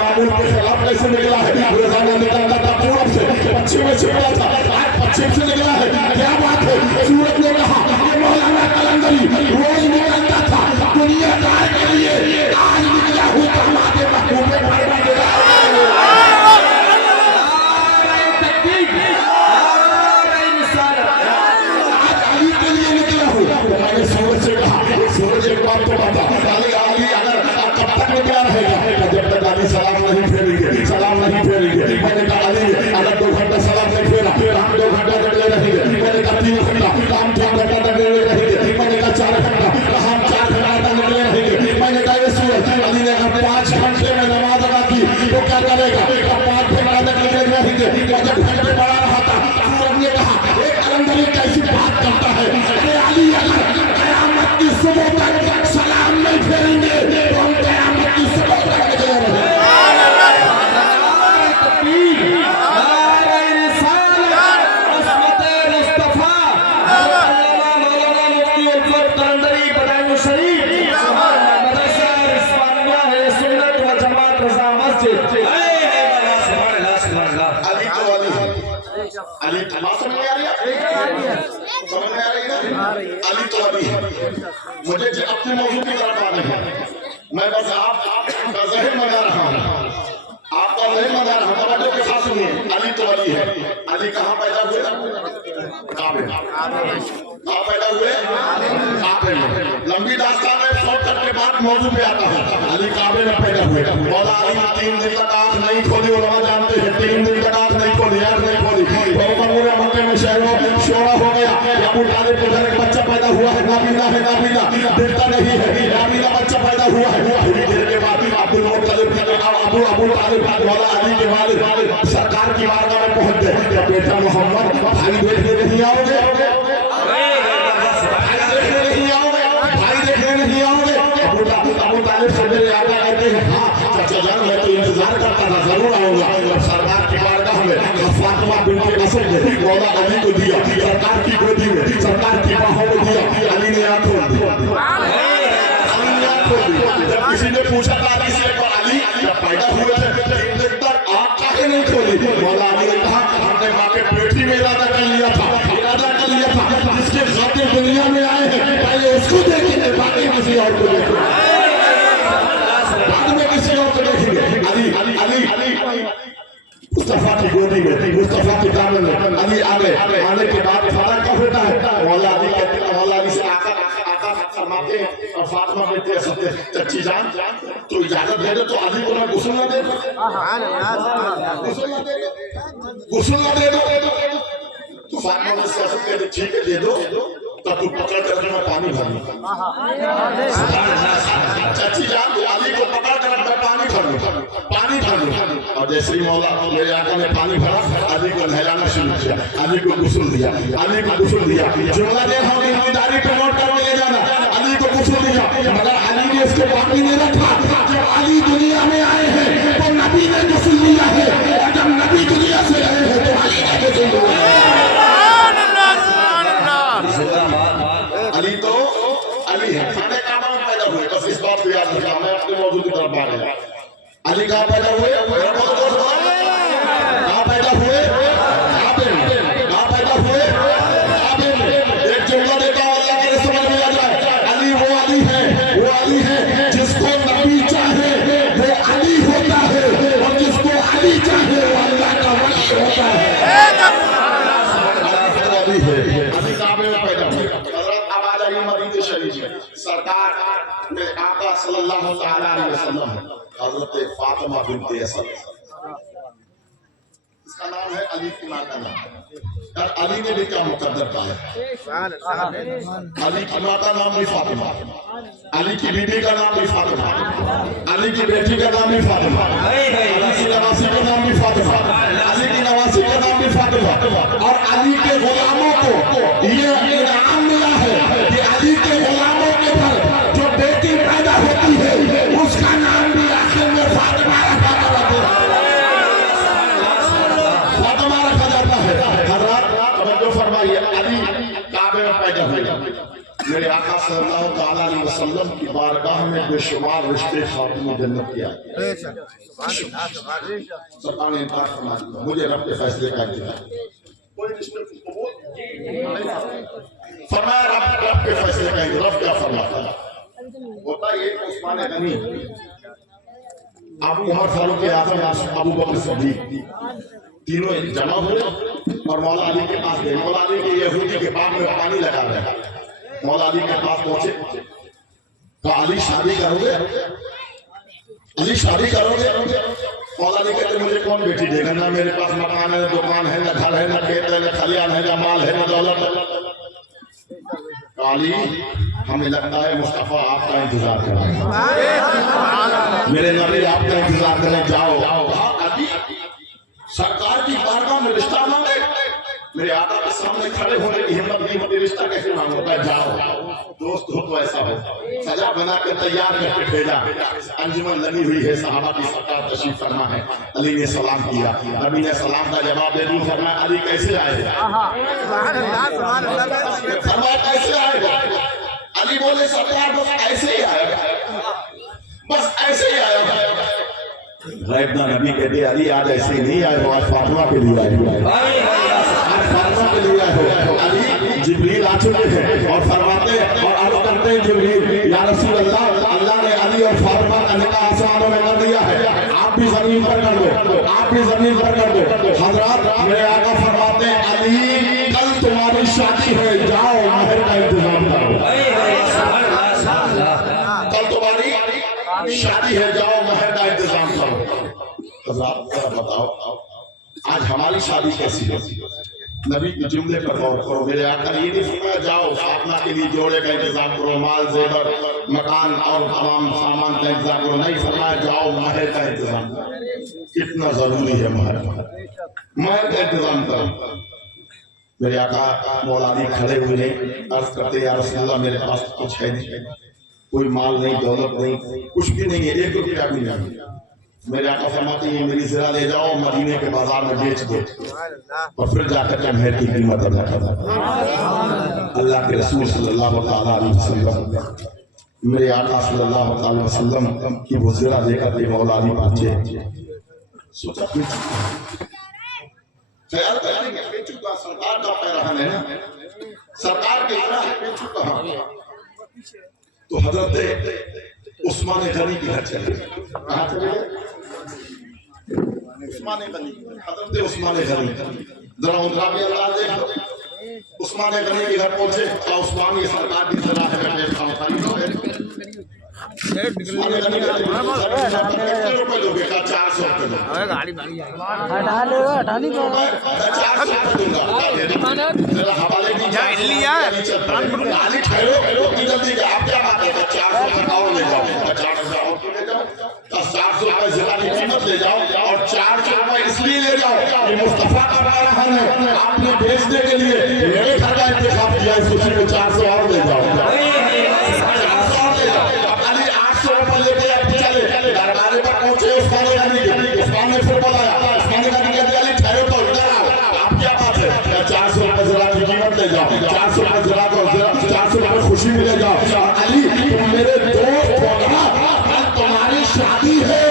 मामूल के खिलाफ कैसे निकला है? रोजाना निकलता था पूरब से, पश्चिम में छिपा था, आज छिप से निकला है, क्या बात है। सूरज ने कहा ये मौलाना कलंदरी रोज निकलता था दुनियादार के लिए, आज निकला हूँ हमारे महबूबे पैदा के लिए। आज अली के लिए निकला हूँ। मैंने सूरज से कहा सूरज एक बात तो बता, अली अगर कब तक निकला रहेगा, जब तक अली सलाम नहीं फेरेंगे, सलाम नहीं फेरेंगे। मैंने कहा अली अगर 2 घंटा सलाम नहीं फेरा हम 2 घंटा निकले रहेंगे। मैंने कहा 3 घंटा हम 3 घंटा निकले रहेंगे। मैंने कहा 4 घंटा हम 4 घंटा निकले रहेंगे। मैंने कहा ये सूरज अली ने अगर 5 घंटे में नमाज अदा की तो क्या करेगा, 5 घंटा निकले रहेंगे। जब घंटे बढ़ा रहा था सूरज ने कहा एक कलंदरी कैसी बात करता है, अरे अली अगर कयामत की सुबह तक सलाम नहीं फेरेंगे तो हम कयामत की सुबह तक निकले रहेंगे। अली बात समझ में आ रही है? समझ में आ रही है? अली तो अली है। मुझे अपने मौजूद की तरफ आने हैं, मैं बस आपका ज़हन बना रहा हूँ, आपका ज़हन बना रहा हूँ। तवज्जो के साथ सुनिए, अली तो अली है। अली कहाँ पैदा हुए? काबे। कहाँ पैदा हुए? काबे में। लंबी दास्तान में शॉर्टकट के बाद मौजूद पे आता है। अली काबे में पैदा हुए। मौला अली 3 दिन तक आँख नहीं खोली, उलमा जानते हैं 3 दिन तक आँख नहीं खोली, आँख नहीं खोली। मक्के में शोरा हो गया। अबू तालिब को एक बच्चा पैदा हुआ है, नाबीना है, नाबीना दिखता नहीं है, नाबीना बच्चा पैदा हुआ है। थोड़ी देर के बाद अब्दुल मुत्तलिब अबू तालिब मौला अली के वालिद सरकार की बारगाह में पहुंच गए। क्या बेटा मोहम्मद भाई देखने नहीं आओगे? अबू तालिब सवेरे आता कहते हैं हाँ चाचा जान मैं तो इंतजार करता था, जरूर आऊंगा। जब सरकार की बारगाह में फातिमा बिन्ते असद ने मौला अली को दिया, सरकार की गोदी में, सरकार की बाहों में दिया, अली ने आंख खोल दी। जब किसी ने पूछा था अली से अली जब पैदा हुए थे 3 दिन तक आंख काहे नहीं खोली? मौला अली ने कहा हमने माँ के पेट ही में इरादा कर लिया था, जिसके खातिर दुनिया में आए हैं पहले उसको देखेंगे, बाकी किसी और को देखेंगे, बाद में किसी और को देखेंगे। अली अली अली अली मुस्तफा की गोदी में, मुस्तफा की दामन में अली आ गए। आने के बाद फतह कब होता है? मौला अली कहते हैं, मौला अली से आका फरमाते हैं और फातिमा बिन्ते असद चच्ची जान तो इजाजत दे दो तो अली को ना गुस्ल ना दे दो, गुस्ल ना दे दो। तो फातिमा ने सियासत कहते ठीक है दे दो, तब तू पकड़ कर मैं पानी भर लूं। चाची जान अली को पकड़ कर मैं पानी भर लूं, पानी भर लूं। और जैसे ही मौला मेरे आका ने पानी भरा अली को नहलाना शुरू किया, अली को गुस्ल दिया, अली को गुस्ल दिया। जुमला दे हम ईमानदारी प्रमोट करके ले जाना, अली को गुस्ल दिया। मगर अली ने इसको बाकी नहीं रखा। जब अली दुनिया में आए हैं तो नबी ने गुस्ल दिया है, और जब नबी दुनिया से गए हैं तो अली ने गुस्ल दिया। अली तो अली है, खाने काबा में पैदा हुए, बस इस बात को याद रखना। मैं अपने मौजूद की तरफ आ रहा हूं। अली कहाँ पैदा हुए? कहाँ पैदा हुए? कहाँ पैदा हुए? एक जुमला देता हूं अल्लाह के समझ में आ जाए। अली वो अली है जिसको नबी चाहे वो अली होता है, और जिसको अली चाहे वो अल्लाह का वली होता है। अली काबे में पैदा हुए। मरीज शरीफ में सरकार ने आका सल्लल्लाहु अलैहि वसल्लम हजरत फातिमा बिन्ते असद, इसका नाम है अली की मां का नाम। और अली ने भी क्या मुकद्दर पाया? अली की मां का नाम भी फातिमा, अली की बीबी का नाम भी फातिमा, अली की बेटी का नाम भी फातिमा, अली की नवासी का नाम भी फातिमा, अली की नवासी का नाम भी फातिमा। और अली के गुलामों को ये इनाम मिला है कि अली के गुलामों के पर जो बेटी पैदा होती है उसका नाम भी आखिर में फातिमा रखा जाता है, फातिमा रखा जाता है। हज़रात तवज्जो फरमाइए, अली काबे में पैदा हुए। मेरे आका सल्लल्लाहु अलैहि वसल्लम की बारगाह में बेशुमार रिश्ते खातिमा जन्नत किया। सरकार ने इनकार फरमा दिया, मुझे रब के फैसले का इंतजार। कोई रिश्ते को कबूल फरमाया रब के फैसले का रब क्या फरमाता है होता ये उस्मान गनी अबू उमर फारूक आजम अबू बकर सिद्दीक तीनों जमा हुए और मौला अली के पास गए। मौला अली के यहूदी के बाग में पानी लगा रहे हैं। मौला अली के पास पहुंचे तो अली शादी करोगे, अली शादी करोगे? मौला अली कहते मुझे कौन बेटी देगा? ना मेरे पास मकान है, दुकान है, ना घर है, ना खेत है, ना खलियान है, ना माल है, ना दौलत है। अली हमें लगता है मुस्तफा आपका इंतजार कर रहे हैं, मेरे नबी आपका इंतजार करें, जाओ। अली सरकार की बारगाह में रिश्ता मांगे, मेरे आका के सामने खड़े होने की हिम्मत नहीं होती, रिश्ता कैसे मांगोगा? जाओ। दोस्त हो तो ऐसा हो, सजा बना के तैयार करके भेजा। अंजुमन लगी हुई है, सहाबा की सरकार तशरीफ फरमा है। अली ने सलाम किया, नबी ने सलाम का जवाब दे दिया। फरमाया अली कैसे आएगा? फरमाया कैसे आएगा? अली बोले सरकार बस ऐसे ही आएगा, बस ऐसे ही आएगा। गैबना नबी कहते अली आज ऐसे ही नहीं आए हो, आज फातिमा के लिए आए हो, आज फातिमा के लिए आए हो। अली जिब्रील आ चुके हैं और फरमाते और अर्ज करते हैं जिब्रील या रसूल अल्लाह, अल्लाह ने अली और फातिमा का निकाह आसमानों में कर दिया है, आप भी जमीन पर कर दो, आप भी जमीन पर कर दो। हजरत मेरे आका फरमाते हैं अली कल तुम्हारी शादी है, जाओ महर का इंतजाम करो। कल तुम्हारी शादी है, जाओ महर का इंतजाम करो। हजरत बताओ आज हमारी शादी कैसी है? नबी के जुमले पर गौर करो। मेरे आका ने ये नहीं फरमाया जाओ फातिमा के लिए जोड़े का इंतजाम करो, माल जेवर मकान और तमाम सामान का इंतजाम करो, नहीं फरमाया जाओ महर का इंतजाम करो। कितना जरूरी है महर, महर का इंतजाम करो। मेरे आका मौला अली खड़े हुए हैं, अर्ज करते या रसूल अल्लाह मेरे पास कुछ है नहीं, कोई माल नहीं, दौलत नहीं, कुछ भी नहीं है, 1 रुपया भी नहीं। मेरे आका फरमाते हैं मेरी ज़रा ले जाओ मदीने के बाजार में बेच दो और फिर जाकर के महर की कीमत अदा कर दो। अल्लाह के रसूल सल्लल्लाहु अलैहि वसल्लम, मेरे आका सल्लल्लाहु अलैहि वसल्लम की वो ज़रा लेकर के मौला अली पहुंचे। सोचा ख्याल करेंगे बेचू का सरकार का पैराहन है ना, सरकार के इतना बेचू कहाँ? तो हजरत उस्मान गनी के घर चले। कहाँ चले? उस्मान गनी, हजरत उस्मान गनी। जरा उनका भी अंदाज देखो। उस्मान गनी के घर पहुंचे और उस्मान की सरकार की सलाह है मैं उस्मान गनी कितने रुपए दोगे? का 400 रुपए दो। गाड़ी हटा लेगा, हटा नहीं पाऊंगा। 400 रुपए दूंगा। जरा हवाले की गाड़ी ठहरो, जल्दी का आप क्या बात है? 400 रुपए और ले जाओ, 400 और ले जाओ, 700 रुपए ज़िला की कीमत ले जाओ और 400 रुपए इसलिए ले जाओ ये मुस्तफा का पैराहन है, आपने बेचने के लिए मेरे घर का इंतखाब किया, इस खुशी में 400 और ले जाओ। अली 800 रुपए लेके चले, दरबारे पर पहुंचे उस्मान गनी के। उस्मान ने फिर बुलाया, उस्मान गनी कहते अली ठहरो तो इधर आओ, आप क्या बात है? 400 रुपए ज़रा की कीमत ले जाओ, 400 रुपए ज़रा को 400 रुपए खुशी में ले जाओ। अली तुम मेरे दोस्त हो ना, कल तुम्हारी शादी है,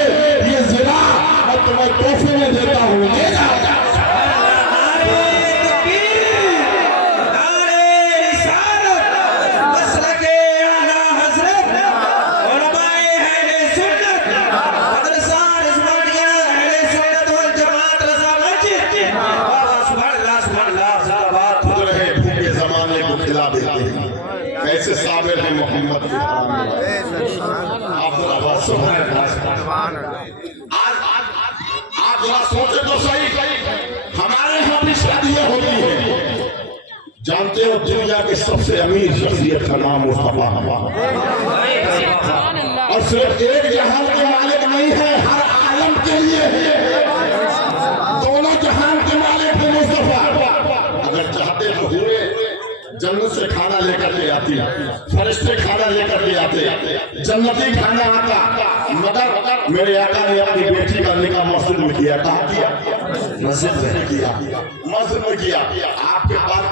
ये ज़रा मैं तुम्हें तोहफे में देता हूँ, ले जाओ। कैसे साबिर है मोहम्मद की आप जरा सोचे तो सही, हमारे यहाँ भी शादियाँ होती है। जानते हो दुनिया के सबसे अमीर शख्सियत का नाम मुस्तफा और सिर्फ एक जहान के मालिक नहीं है, हर आलम के लिए है, दोनों जहान के मालिक है मुस्तफा। अगर चाहते तो हुए जन्नत से खाना लेकर के आती, फरिश्ते खाना लेकर के आते, जन्नती खाना आता, मगर मेरे आका ने अपनी बेटी का निकाह मस्जिद में किया। कहाँ किया? मस्जिद में किया, मस्जिद में किया। आपके पास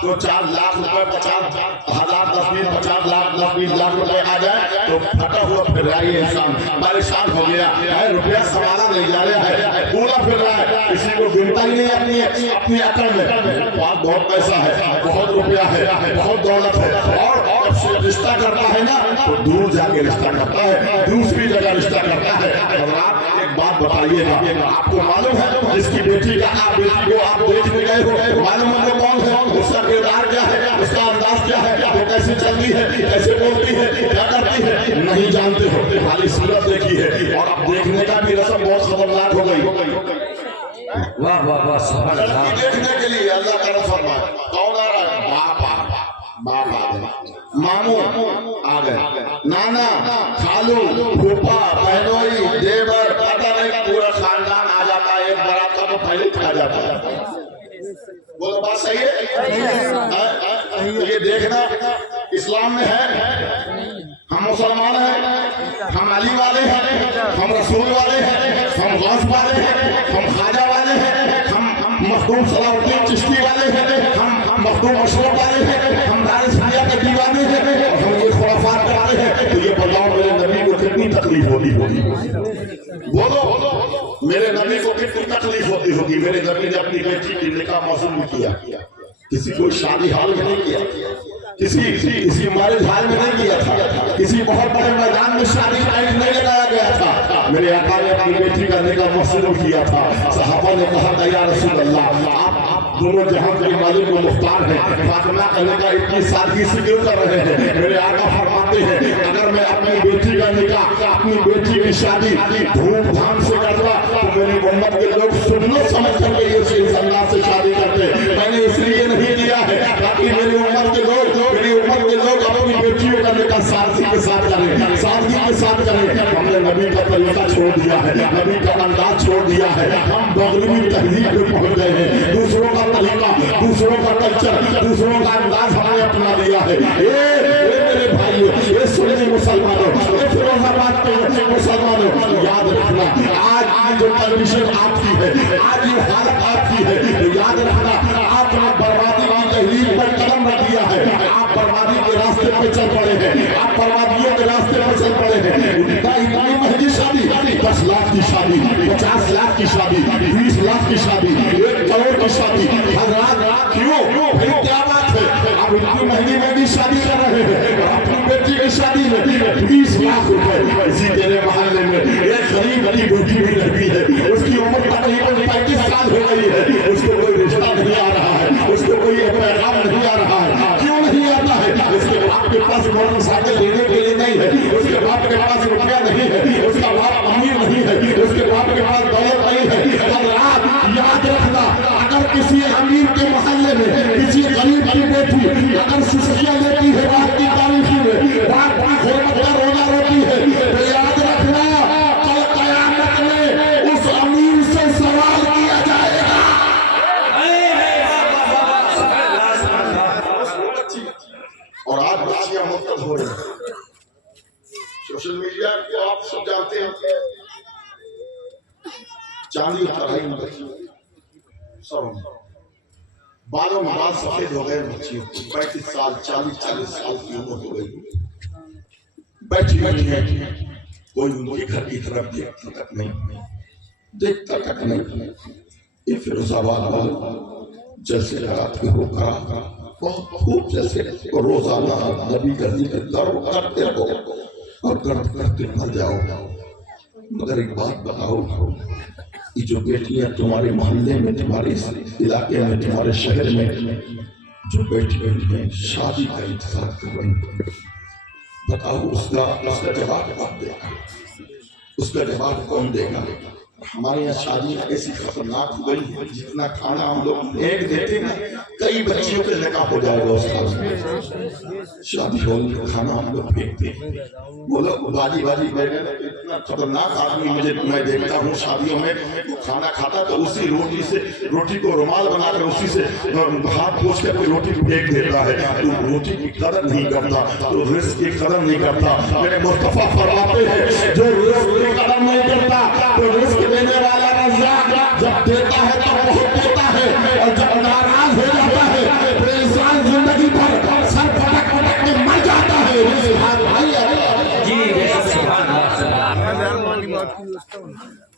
तो 4 लाख रुपए, 50,000, 10,000, 50 लाख 10-20 लाख रुपए आ जाए तो फटा हुआ फिर रहा है इंसान, परेशान हो गया है, रुपया समाना नहीं जा रहा है, पूरा फिर रहा है, किसी को गिनता ही नहीं अपनी अकल में। बहुत पैसा है, बहुत रुपया है, बहुत दौलत है, और जब रिश्ता करता है ना तो दूर जाके रिश्ता करता है, दूसरी जगह रिश्ता करता है। और आप एक बात बताइएगा, आपको मालूम है जिसकी बेटी का आप देखने गए हो, मालूम है वो कौन है, उसका किरदार क्या है, उसका अंदाज क्या है, वो कैसे चलती है, कैसे बोलती है, क्या करती है, नहीं जानते हो, खाली सूरत देखी है। और अब देखने का भी रस्म बहुत खतरनाक हो गई। वाह वाह वाह सुभान अल्लाह। देखने के लिए अल्लाह का रस्म है, कौन आ रहा है, बाप आ गए, मामू आ गए, नाना, खालू, फूफा, बहनोई, देवर, पता नहीं पूरा खानदान आ जाता है, एक बारात का तो पहले खा जाता है। बोलो बात सही है? ये देखना इस्लाम में है। हम मुसलमान हैं, हम अली वाले हैं, हम रसूल वाले हैं, हम गौस वाले हैं, हम खाजा वाले हैं, हम मखदूम सलाउद्दीन चिश्ती वाले हैं, हम मखदूम अशरफ वाले हैं, हम दानिश मियां के दीवाने हैं, और हम ये खुराफात करते हैं। तो ये बताओ मेरे नबी को कितनी तकलीफ होती होगी? बोलो मेरे नबी को कितनी तकलीफ होती होगी? मेरे नबी ने अपनी बेटी की निकाह मौसूल किया, किसी को शादी हाल में नहीं किया, किसी मैरिज हाल में नहीं किया था, किसी बहुत बड़े मैदान में शादी नहीं लगाया गया था। मेरे आका ने अपनी बेटी का निकाह मौसूल किया था। सहाबा ने कहा या रसूल अल्लाह, आप दोनों जहां के मालिक को मुख्तार हैं, फातिमा कहने का इतनी सादगी से क्यों कर रहे हैं? मेरे आका फरमाते हैं अगर मैं अपनी बेटी का निकाह, अपनी बेटी की शादी धूमधाम से करता तो मेरी उम्मत के लोग सुन्नत समझ करके इस अंदाज से शादी करते। मैंने इसलिए नहीं किया है ताकि मेरी उम्मत के लोग अपनी बेटियों का निकाह सादगी के साथ करें, सादगी के साथ करें। हमने नबी का तरीका छोड़ दिया है, नबी का अंदाज छोड़ दिया है, हम बगलवी तहजीब में पहुंच गए हैं। दूसरों का तरीका, दूसरों का कल्चर, दूसरों का अंदाज हमने अपना लिया है। मेरे भाइयों, ये सुन्नी मुसलमानों, ये फिरोजाबाद के मुसलमानों, याद रखना आज जो कंडीशन आपकी है, आज ये हालत आपकी है, तो याद रखना आपने बर्बादी की तहरीर पर कदम रख दिया है, आप बर्बादी के रास्ते पर चल पड़े हैं, आप बर्बादियों के रास्ते पर चल पड़े हैं। इतनी महंगी शादी, 10 लाख की शादी, 50 लाख की शादी, 20 लाख की शादी, 1 करोड़ की शादी, हज़ार, क्यों? क्या बात है? आप इतनी महंगी शादी कर रहे हैं, अपनी बेटी की शादी में 20 लाख रुपए। इसी तेरे मोहल्ले में एक गरीब की बेटी भी लगी है, उसकी उम्र तकरीबन 35 साल हो गई है, उसको कोई रिश्ता नहीं आ रहा है, उसको कोई पैगाम नहीं आ रहा है। क्यों नहीं आता है? उसके बाप के पास मोटरसाइकिल लेने के लिए नहीं है, उसके बाप के पास रुपया नहीं है, उसका बाप अमीर नहीं है, उसके बाप के पास दौलत नहीं है। याद रखना अगर किसी अमीर के मोहल्ले में किसी गरीब की बेटी अगर सुस्तियां लेती है, बात की तारीफी में बात रोना रोती है, तो याद रखना कल कयामत में उस अमीर से सवाल किया जाएगा। और आज बच्चियां मुफ्त हो रही हैं, सोशल मीडिया को आप सब जानते हैं, चांदी चढ़ाई में बच्चियों सब बालों में बाल सफेद हो गए, बच्चियों 35 साल 40 साल की उम्र हो गई, बैठी बैठी है, कोई उनके घर की तरफ देखता तक नहीं। ये फिरोजाबाद वाले जलसे लगाते हो, बहुत खूब जलसे, और रोजाना नबी का जिक्र करो, करते रहो और करते मर जाओ। मगर एक बात बताओ, ये जो बेटियां तुम्हारे मोहल्ले में, तुम्हारे इलाके में, तुम्हारे शहर में जो बेटी हैं शादी का इंतजार कर रही हैं, बताओ उसका जवाब कौन देगा? उसका जवाब कौन देगा? हमारे यहाँ शादी ऐसी खतरनाक हो गई है, जितना खाना हम लोग एक देते हैं कई बच्चियों के निकाह हो जाएगा उस हाल में। शादी हॉल में खाना हम लोग फेंकते हैं, बोलो बाजी इतना खतरनाक आदमी मैं देखता हूँ शादियों में, खाना खाता तो उसी रोटी को रुमाल बनाकर उसी से हाथ पोंछ करके रोटी फेंक देता है। तो रोटी की कदर नहीं करता, तो रिस्क की कदर नहीं करता। मेरे मुस्तफा फरमाते हैं जो रिस्क की कदर नहीं करता तो रिस्क देने वाला रज़्ज़ाक़ जब देता है तो बहुत देता है, और जब नाराज हो जाता है तो इंसान जिंदगी भर सर पटक के मर जाता है।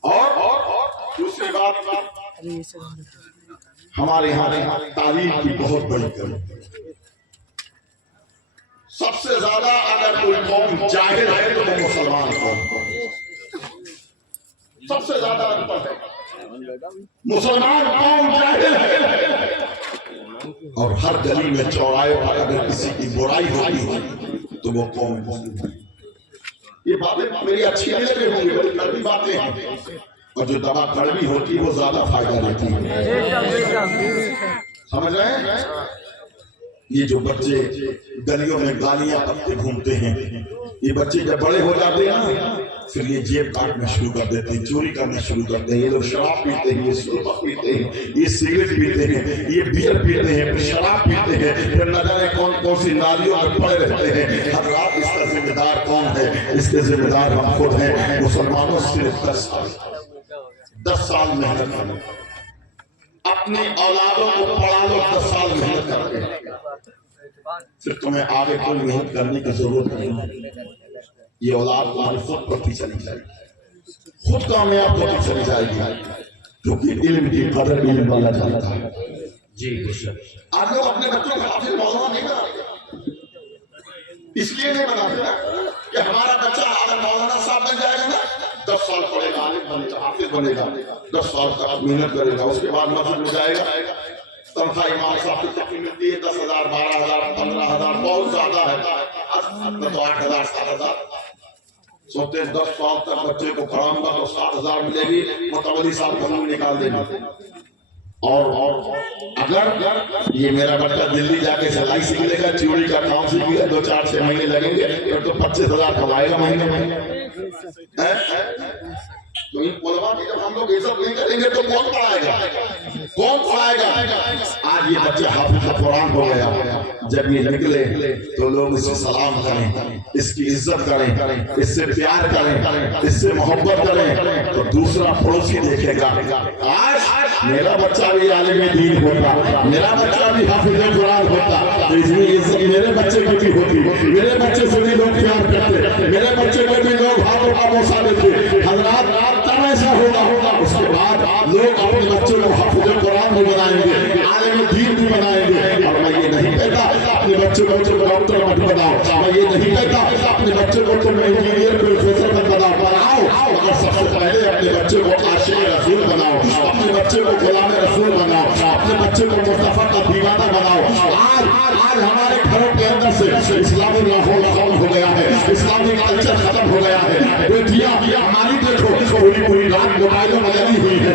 और दूसरी बात, हमारे यहाँ तालीम की बहुत बड़ी कमी। सबसे ज्यादा अगर कोई कौम जाहिल है तो वो मुसलमान कौम सबसे ज्यादा अनपढ़ है। मुसलमान कौम जाहिल है, और हर गली में चौराहे पर अगर किसी की बुराई होती है तो वो कौम। ये बातें मेरी अच्छी नहीं लगी होंगी, बड़ी कड़वी बातें हैं, और जो दवा कड़वी होती है वो ज्यादा फायदा देती है। समझ रहे हैं? ये जो बच्चे गलियों में गालियां पकते घूमते हैं, ये बच्चे जब बड़े हो जाते हैं ना, फिर ये जेब काटना शुरू कर देते हैं, चोरी करना शुरू करते हैं। ये लोग शराब पीते हैं, ये सुरमा पीते हैं, ये सिगरेट पीते हैं, ये बियर पीते हैं, फिर शराब पीते हैं, फिर न जाने कौन कौन सी नालियों में पड़े रहते हैं। हज़रात, इसका जिम्मेदार कौन है? इसके जिम्मेदार हम खुद हैं। मुसलमानों सिर्फ 10 साल मेहनत करो, अपनी औलादों को पढ़ा लो 10 साल मेहनत करके, फिर तुम्हें आगे कोई मेहनत करने की जरूरत नहीं। ये औलाद तुम्हारी खुद पढ़ती चली जाएगी, खुद कामयाब होती चली जाएगी, क्योंकि इल्म की कदर इल्म वाला जानता है। जी आज लोग अपने बच्चों को हाफिज मौलाना नहीं बनाते, इसलिए नहीं बनाते ना कि हमारा बच्चा अगर मौलाना साहब बन जाएगा ना, 10 साल पढ़ेगा, आलिम बनेगा, हाफिज बनेगा, 10 साल का मेहनत करेगा, उसके बाद मस्जिद में जाएगा, तनख्वाह इमाम साहब की तकरीबन मिलती है 10,000, 12,000, 15,000, बहुत ज्यादा है, तो 8,000, 7,000। सोचते 10 साल तक बच्चे को पढ़ाऊंगा तो 7,000 मिलेगी, मुतवल्ली साहब को निकाल देना। और अगर ये मेरा बच्चा दिल्ली जाके सिलाई सीख लेगा, चूड़ी का काम सीख लेगा, 2-4-6 महीने लगेंगे, तो 25,000 कमाएगा महीने में। तो इन उलमा की जब हम लोग इज्जत नहीं करेंगे तो कौन पढ़ाएगा? कौन पढ़ाएगा? आज ये बच्चा हाफिज कुरान हो गया, जब ये निकले तो लोग इससे सलाम करें, इसकी इज्जत करें, इससे प्यार करें, इससे मोहब्बत करें, तो दूसरा पड़ोसी देखेगा आज मेरा बच्चा भी आलिम दीन होता, मेरा बच्चा भी हाफिज कुरान होता, तो इसमें इज्जत मेरे बच्चे की भी होती, मेरे बच्चे से भी लोग प्यार करते, मेरे बच्चे को भी लोग हाथों का बोसा देते। हज़रात, तब ऐसा होगा, उसके बाद लोग अपने बच्चों को हाफिज कुरान भी बनाएंगे, आलिम दीन भी बनाएंगे। और मैं ये नहीं कहता अपने बच्चों को डॉक्टर मत बनाओ, मैं ये नहीं कहता अपने बच्चों को तुम इंजीनियर प्रोफेसर मत बनाओ, मगर सबसे पहले अपने बच्चे को आशिक रसूल बनाओ, अपने बच्चे को गुलाम रसूल बनाओ, अपने बच्चे को मुस्तफा का दीवाना बनाओ। आज हमारे घरों के अंदर से इस्लामी माहौल खत्म हो गया है, इस्लामी कल्चर खत्म हो गया है। बेटियां हमारी देखो पूरी रात मोबाइलों में लगी हुई है,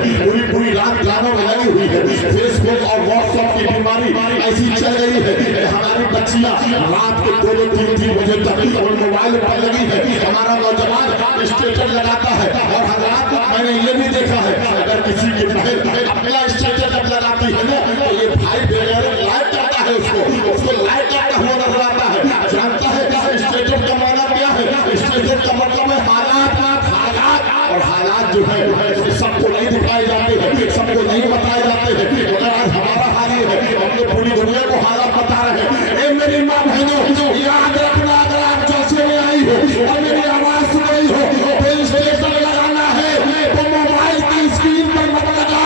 पूरी रात गानों में लगी हुई है, फेसबुक और व्हाट्सएप की बीमारी ऐसी चल गई है कि हमारी बच्चियां रात के 2-3 बजे तक और मोबाइल पर लगी है। हमारा नौजवान स्टेटस लगाता है, और हज़रात मैंने ये भी देखा है, अगर किसी की बहन अपना स्टेटस जब लगाती है ना, तो ये भाई बगैर लाइक करता है, उसको लाइक करता हुआ नजर आता है। जानता है स्टेटस का मतलब क्या है? स्टेटस का मतलब है हालात, और हालात जो है सबको नहीं दिखाए जाते हैं, सबको नहीं बताए जाते हैं। मगर आज हमारा हाल ये है, हम लोग पूरी दुनिया को हालात बता रहे हैं। ए मेरी माँ बहनों, याद रखना, अगर आप जलसे में आई हो और मेरी आवाज सुन रही हो तो स्टेटस लगाना है तो मोबाइल की स्क्रीन पर मत लगा।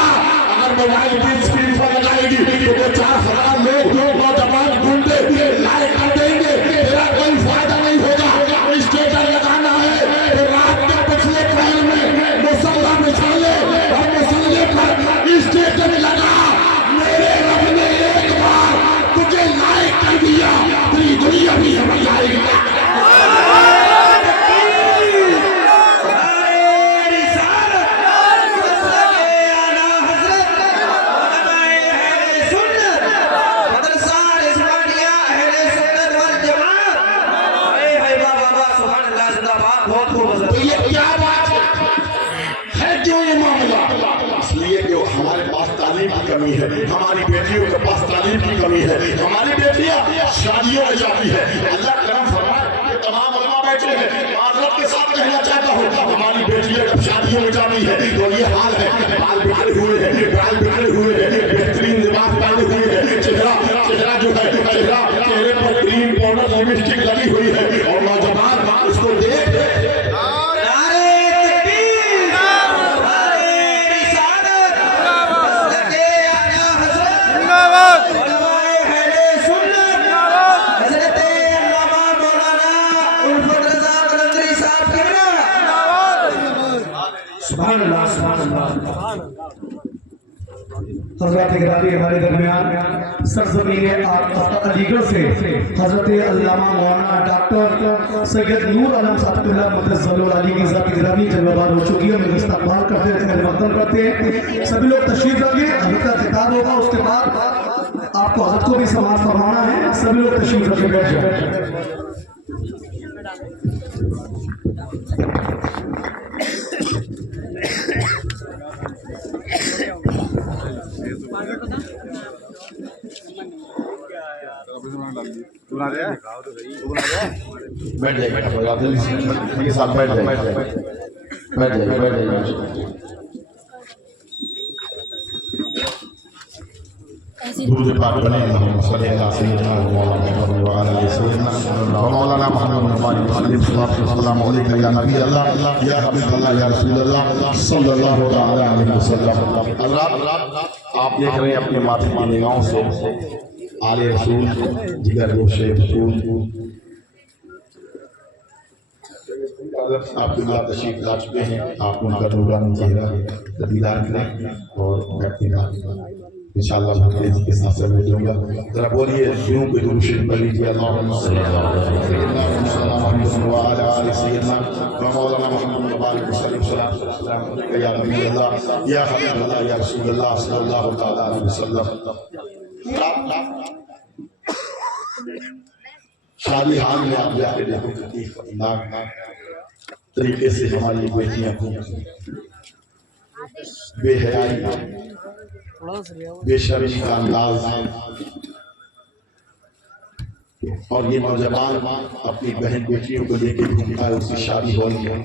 अगर मोबाइल की स्क्रीन पर लगाएगी तो 4,000 लोग नौजवान गुंडे लाइक कर देंगे, तेरा कोई फायदा नहीं होगा। स्टेटस लगाना है तो रात के पिछले पहर में मुसल्ला बिछाले और मुसल्ले पर स्टेटस लगा। मेरे रब ने एक बार तुझे लाइक कर दिया, तेरी दुनिया भी समझ आएगी। तो ये क्या बात है क्यों ये मामला? इसलिए कि हमारे पास तालीम की कमी है, हमारी बेटियों के पास तालीम की कमी है, हमारी बेटियां शादियों में जाती है। अल्लाह करम फरमाए, तमाम उलमा बैठे हैं, माजरत के साथ कहना चाहता हूँ, हमारी बेटियां जब शादियों में जाती है तो ये हाल है, बाल बिखरे हुए हैं, बेहतरीन लिबास पहने हुए हैं, चेहरा जो है चेहरे पर क्रीम पाउडर लिपस्टिक लगी हुई है, और नौजवान उसको देख सुभान अल्लाह सुभान अल्लाह। हजरत गिरामी हमारे दरमियान सरजमीन अलीगढ़ से हजरत अल्लामा मौलाना डॉक्टर सैयद नूर आलम सादुल्लाह मुतज़्ज़ल अली की ज़ात गिरामी जलवाबार हो चुकी है। मैं इस्तकबाल करते हैं, मक़दम करते हैं। सभी लोग तशरीफ रखिए, अभी का खिताब होगा, उसके बाद आपको हजरत को भी समाज फरमाना है। सभी लोग तशरीफ रखिए, बैठ जाए। बैठ जाइए, के साथ बैठ जाइए, बैठ जाइए, बैठ जाइए। दूध पाक बने सल्लल्लाहु अलैहि मौलाना मोहम्मद सल्लल्लाहु अलैहि या नबी अल्लाह या हबीब अल्लाह या रसूल अल्लाह सल्लल्लाहु अलैहि वसल्लम। हज़रात, आप देख रहे हैं अपने माथे की निगाहों से आले रसूल जिगर गोशे रसूल आपके बाद तशरीफ ला चुके हैं। आप उनका नूरानी चेहरा दीदार करें और मैं अपनी बात इंशाअल्लाह भक्ति के साथ समय दूंगा। जरा बोलिए यूं कोई दुरूद शरीफ पढ़ लीजिए। अल्लाहुम्मा सल्ली अला मुहम्मद व अला आलि सय्यदना व मौलाना मुहम्मद व बारिक वसल्लम सल्लल्लाहु या नबी अल्लाह या हबीब अल्लाह या रसूल अल्लाह सल्लल्लाहु तआला अलैहि वसल्लम। शादी हाल में आप जाके देखो कितनी खतरनाक तरीके से हमारी बेटियां बेहयाई बेशर्मी का अंदाज और ये नौजवान अपनी बहन बेटियों को लेकर घूमता है। उसकी शादी हो रही है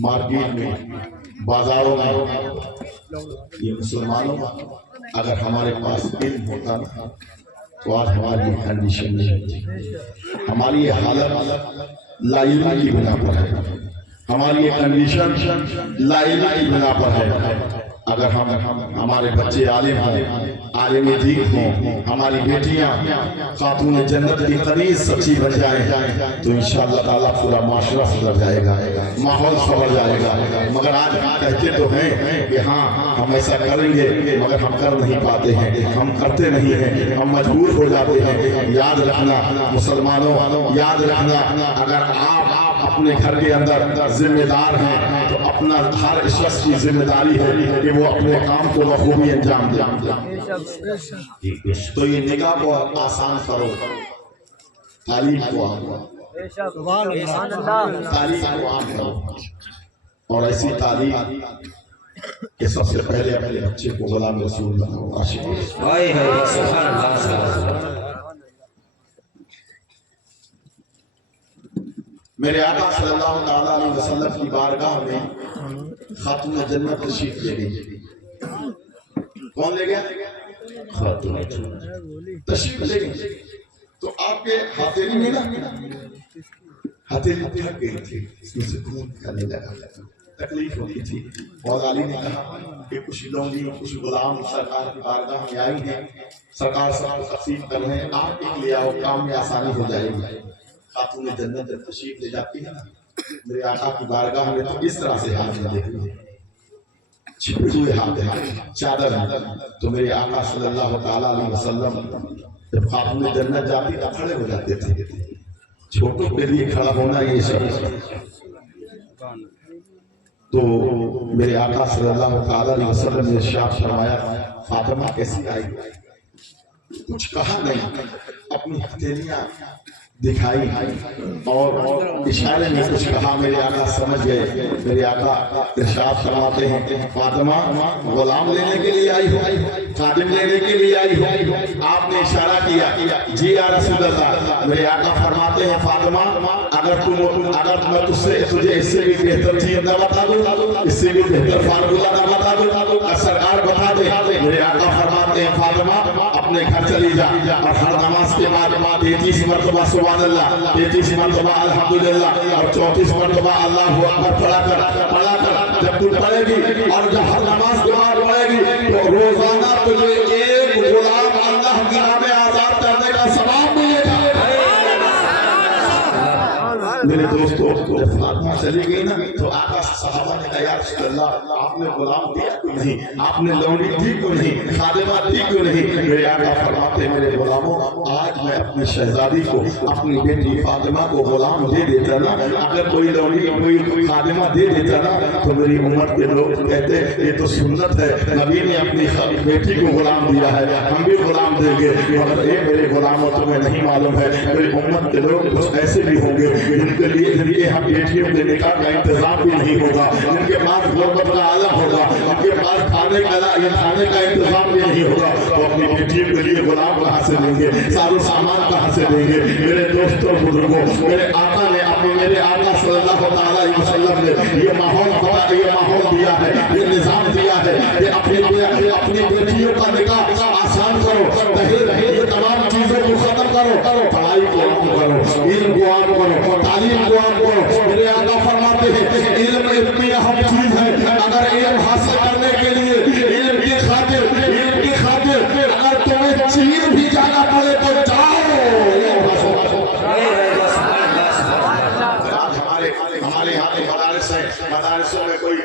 मार्केट में, बाजारों में। ये मुसलमानों, अगर हमारे पास इल्म होता ना तो आज हमारी ये कंडीशन नहीं होती। हमारी ये हालत लाइल्मी की बिना पर है, हमारी ये कंडीशन लाइल्मी की बिना पर है। अगर हम हमारे बच्चे आलिम हों, आलिम दीन हों, हमारी बेटियां खातून जन्नत की कनीज सच्ची बन जाएं तो इंशाअल्लाह ताला पूरा माशरा सुधर जाएगा, माहौल संवर जाएगा। मगर आज कहते तो हैं कि हाँ हम ऐसा करेंगे, मगर हम कर नहीं पाते हैं, हम करते नहीं हैं, हम मजबूर हो जाते हैं। याद रखना मुसलमानों, याद रखना, अगर आप अपने घर के अंदर जिम्मेदार हैं तो अपना हर शख्स की जिम्मेदारी है कि वो अपने काम को बखूबी अंजाम दे। तो ये निगाह को आसान करो, तालीम को आम करो, और ऐसी तालीम कि सबसे पहले अपने बच्चे को गुलाम रसूल बनाओ, आशिक हाय हाय सुभान अल्लाह सुभान अल्लाह। मेरे आका सल्लल्लाहु तआला अलैहि वसल्लम की बारगाह में खातून जन्नत तशरीफ ले गई। कौन ले गया? खातून जन्नत तशरीफ ले गई। तो आपके हथेली में ना हथेली थक गई थी, इसमें से खून निकलने लगा, तकलीफ होती थी। मौला अली ने कहा कि कुछ लोग कुछ गुलाम सरकार की बारगाह में आई हैं, सरकार सबको तकसीम कर रहे हैं, आप एक ले आओ, काम में आसानी हो जाएगी। खातून जन्नत जब तशरीफ ले जाती है ना मेरे आका की बारगाह में, तो इस तरह से हाथ में देखती है, छिपे हुए हाथ है, चादर है। तो मेरे आका सल्लल्लाहु तआला अलैहि वसल्लम जब खातून जन्नत जाती तो खड़े हो जाते थे। छोटों के लिए खड़ा होना ये सब। तो मेरे आका सल्लल्लाहु तआला अलैहि वसल्लम ने इरशाद फरमाया, फातिमा कैसी आई? कुछ कहा नहीं, अपनी हथेलियां दिखाई और इशारे में कुछ कहा। मेरे आका समझ गए। मेरे आका इरशाद फरमाते हैं, फातिमा गुलाम लेने के लिए आई हो, खादिम लेने के लिए आई हो? आपने इशारा किया, जी या रसूल अल्लाह। मेरे आका फरमाते हैं, फातिमा अगर मैं तुझे इससे भी बेहतर चीज न बता दूं, इससे भी बेहतर फार्मूला न बता दूं, सरकार बता दे। मेरे आका फरमाते हैं, फातिमा अपने घर चली जा और हर नमाज के बाद 33 मरतबा सुभान अल्लाह, 33 मरतबा अल्हम्दुलिल्लाह और 34 मरतबा अल्लाहु अकबर पढ़ा कर जब तू पढ़ेगी और जब हर नमाज के बाद पढ़ेगी तो रोजाना तुझे एक गुलाम अल्लाह के नाम में आजाद करने का सवाब मिलेगा। मेरे दोस्तों, जब फातिमा चली गई ना तो आका सहाबा ने कहा, या रसूल अल्लाह, आपने गुलाम दिया क्यों नहीं, आपने लौंडी दी क्यों नहीं, खादिमा दी क्यों नहीं? मेरे आका फरमाते, मेरे गुलामों, आज मैं अपनी शहजादी को, अपनी बेटी फातिमा को गुलाम दे देता ना, अगर कोई लौंडी कोई खादिमा दे देता ना, तो मेरी उम्मत के लोग कहते ये तो सुन्नत है, नबी ने अपनी बेटी को गुलाम दिया है, हम भी गुलाम देंगे। मगर ये मेरे गुलामों तुम्हें नहीं मालूम है, मेरी उम्मत के लोग कुछ ऐसे भी होंगे जिनके हम बेटियों के निकाह का इंतजाम भी नहीं होगा, जिनके पास गुर्बत का आलम होगा, जिनके पास खाने का इंतजाम भी नहीं होगा, तो अपनी बेटियों के लिए गुलाम कहाँ से देंगे, सारे सामान कहाँ से देंगे? मेरे दोस्तों बुजुर्गों, मेरे आका ने मेरे आका सल्लल्लाहु अलैहि वसल्लम ने ये माहौल दिया है, ये निजाम दिया है कि अपनी बेटियों का निकाह आसान करो, ये तमाम चीजों को खत्म करो, पढ़ाई को आम करो, इल्म को आम करो, तालीम को आम करो। मेरे आका फरमाते हैं इल्म इतनी अहम चीज है, अगर इल्म हासिल करने के लिए इल्म की खातिर अगर तुम्हें चीन भी जाना पड़े तो जाओ। हमारे यहाँ के मदारिस है, मदारिसों में कोई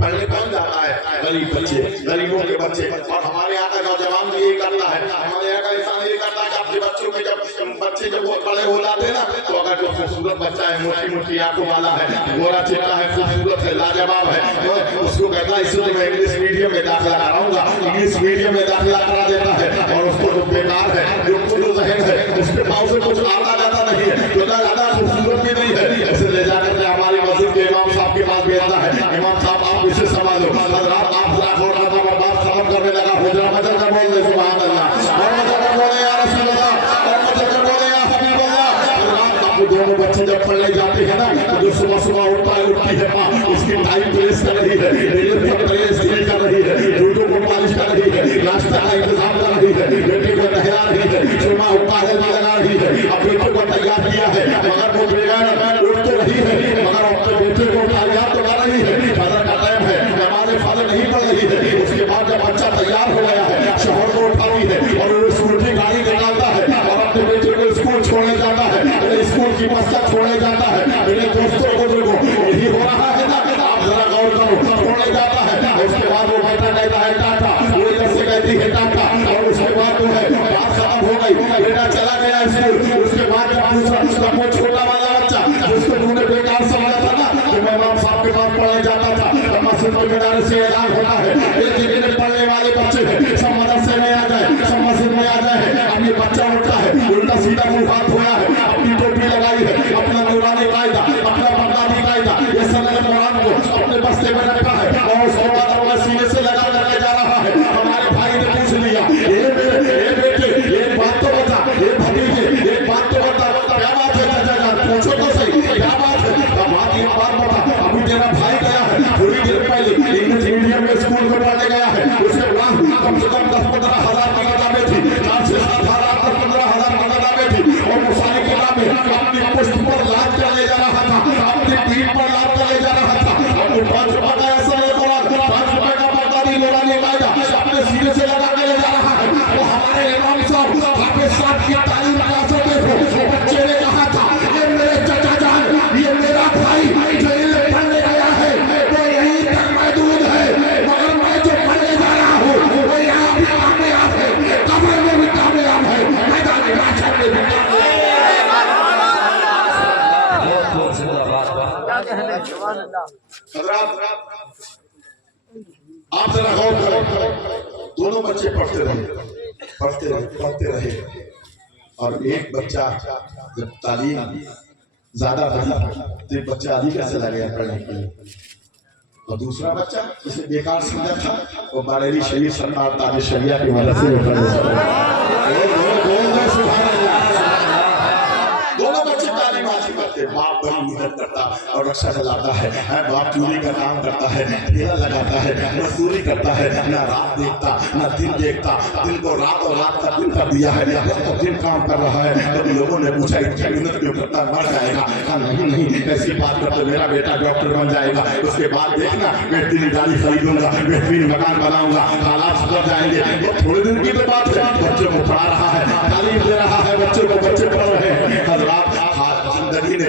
पढ़ने कौन जाता है? गरीब बच्चे, गरीबों के बच्चे। और हमारे यहाँ का नौजवान भी यही करता है, हमारे यहाँ का इंसान यही करता है कि अपने बच्चों के जब वो बड़े हो जाते हैं ना, तो अगर जो खूबसूरत बच्चा है, मोटी आंखों वाला है, गोरा चिट्टा है, खूबसूरत है, लाजवाब है, तो उसको कहता है इसको मैं इंग्लिश मीडियम में दाखिला कराऊंगा, इंग्लिश मीडियम में दाखिला करा देता है। और उसको जो बेकार है, जो जहन है, उसके पाँव से कुछ आता जाता नहीं है, जो ज्यादा खूबसूरत भी नहीं है, ऐसे ले जाकर के हमारी मस्जिद के इमाम साहब के पास भेजता है, इमाम साहब आप इसे संभालो। हज़रात आप जरा हो रहा था, बात खत्म करने लगा, हुजरा मचल कर बोल दे सुभान अल्लाह, और मचल कर बोले या रसूल अल्लाह, और मचल कर बोले या हबीब अल्लाह। हज़रात आप दोनों बच्चे जब पढ़ने जाते हैं ना, तो जो सुबह उठती है माँ, उसकी टाइम प्रेस कर रही है, प्रेस कर रही है, जूतों को पॉलिश कर रही है, नाश्ता का इंतजाम कर रही है, बेटे को नहला रही है, सुरमा उतारे में लगा रही है, अब बेटे को तैयार किया है, मगर वो बेगान उठ तो रही है, मगर अपने बेटे को तैयार तो कर रही है, फजर का टाइम है, नमाज़ फजर नहीं पढ़ रही है। उसके बाद जब बच्चा तैयार हो गया है, शोहर को उठाती है और वो स्कूटी गाड़ी निकालता है और अपने बेटे को स्कूल छोड़ने जाता है, स्कूल की मस्जिद छोड़ने जाता है। मेरे दोस्तों बुजुर्गों, यही हो रहा है ना, आप जरा गौर करो, छोड़ने जाता है, उसके बाद वो बेटा कहता है टाटा, वो इधर से कहती है टाटा, और उसके बाद जो है बात खत्म हो गई, बेटा चला गया स्कूल। उसके बाद जब दूसरा वो छोटा वाला बच्चा जिसको तूने बेकार समझा था ना, तो मैं इमाम साहब के पास पढ़ने जाता था, तो मस्जिद के किनारे से ऐलान होता है, एक जगह पढ़ने वाले बच्चे हैं, सब मदरसे में आ जाए, सब मस्जिद में आ जाए। अब ये बच्चा उठता है, उल्टा सीधा मुंह हाथ धोया है, अपनी टोपी लगाई है, अपना नूरानी कायदा, अपना बगदादी कायदा, ये सनद कुरान को अपने बस्ते में रखा है और उसके बाद अपना सीने से लगा करके जा रहा है। हमारे भाई ने पूछ लिया, ये बेटे एक बात तो बता, ये भतीजे एक बात तो बता, क्या बात है चाचा, पूछो तो सही, क्या बात है? बात एक बात बता, अभी तेरा भाई गया है थोड़ी देर पहले इंग्लिश मीडियम में स्कूल में पढ़ने गया है, उसके बाद कम से कम 10-15 हजार की किताबें थी, 4 से 7 हजार 10-15 हजार की किताबें थी, और वो सारी किताबें अपनी पुष्ट पर लाद कर ले जा रहा था, अपनी पीठ पर लाद कर ले जा रहा था। अपने 5 रुपए का ऐसा 5 रुपए का बगदादी नूरानी कायदा अपने सीने से लगा के ले जा रहा है। वो हमारे इमाम साहब हाफिज साहब की तालीम क्लासों में वो बच्चे ने कहा था, ये मेरे चाचा जान, ये मेरा भाई जो इल्म पढ़ने गया है, वो यहीं तक महदूद है, मगर मैं जो पढ़ने जा रहा हूँ वो यहाँ भी कामयाब है, कब्र में भी कामयाब है, मैदान महशर में भी कामयाब है। आप जरा गौर करो, दोनों बच्चे पढ़ते रहे और एक बच्चा जब तालीम ज्यादा रही तो एक बच्चा आदि कैसे लगे पढ़ने के लिए, और दूसरा बच्चा जिसे बेकार समझा था वो बारेली शरीफ सरकार ताज शरिया की मदद से दोनों बच्चे तालीम हासिल करते। बाप बड़ी मेहनत करता और रक्षा चलाता है, बाप चोरी का काम करता है, ठेला लगाता है, मजदूरी करता है, ना रात देखता ना दिन देखता, दिन को रात और रात का दिन कर दिया है, तो दिन काम कर रहा है। तो लोगों ने पूछा इतना मेहनत क्यों करता, मर जाएगा? कहा नहीं, ऐसी बात करते मेरा बेटा डॉक्टर बन जाएगा, उसके बाद देखना बेहतरीन गाड़ी खरीदूंगा, बेहतरीन मकान बनाऊंगा, हालात सुधर जाएंगे। वो थोड़े दिन की तो बात है, बच्चों को पढ़ा रहा है, तालीम दे रहा है बच्चों को, बच्चे पढ़ रहे हैं। जिंदगी ने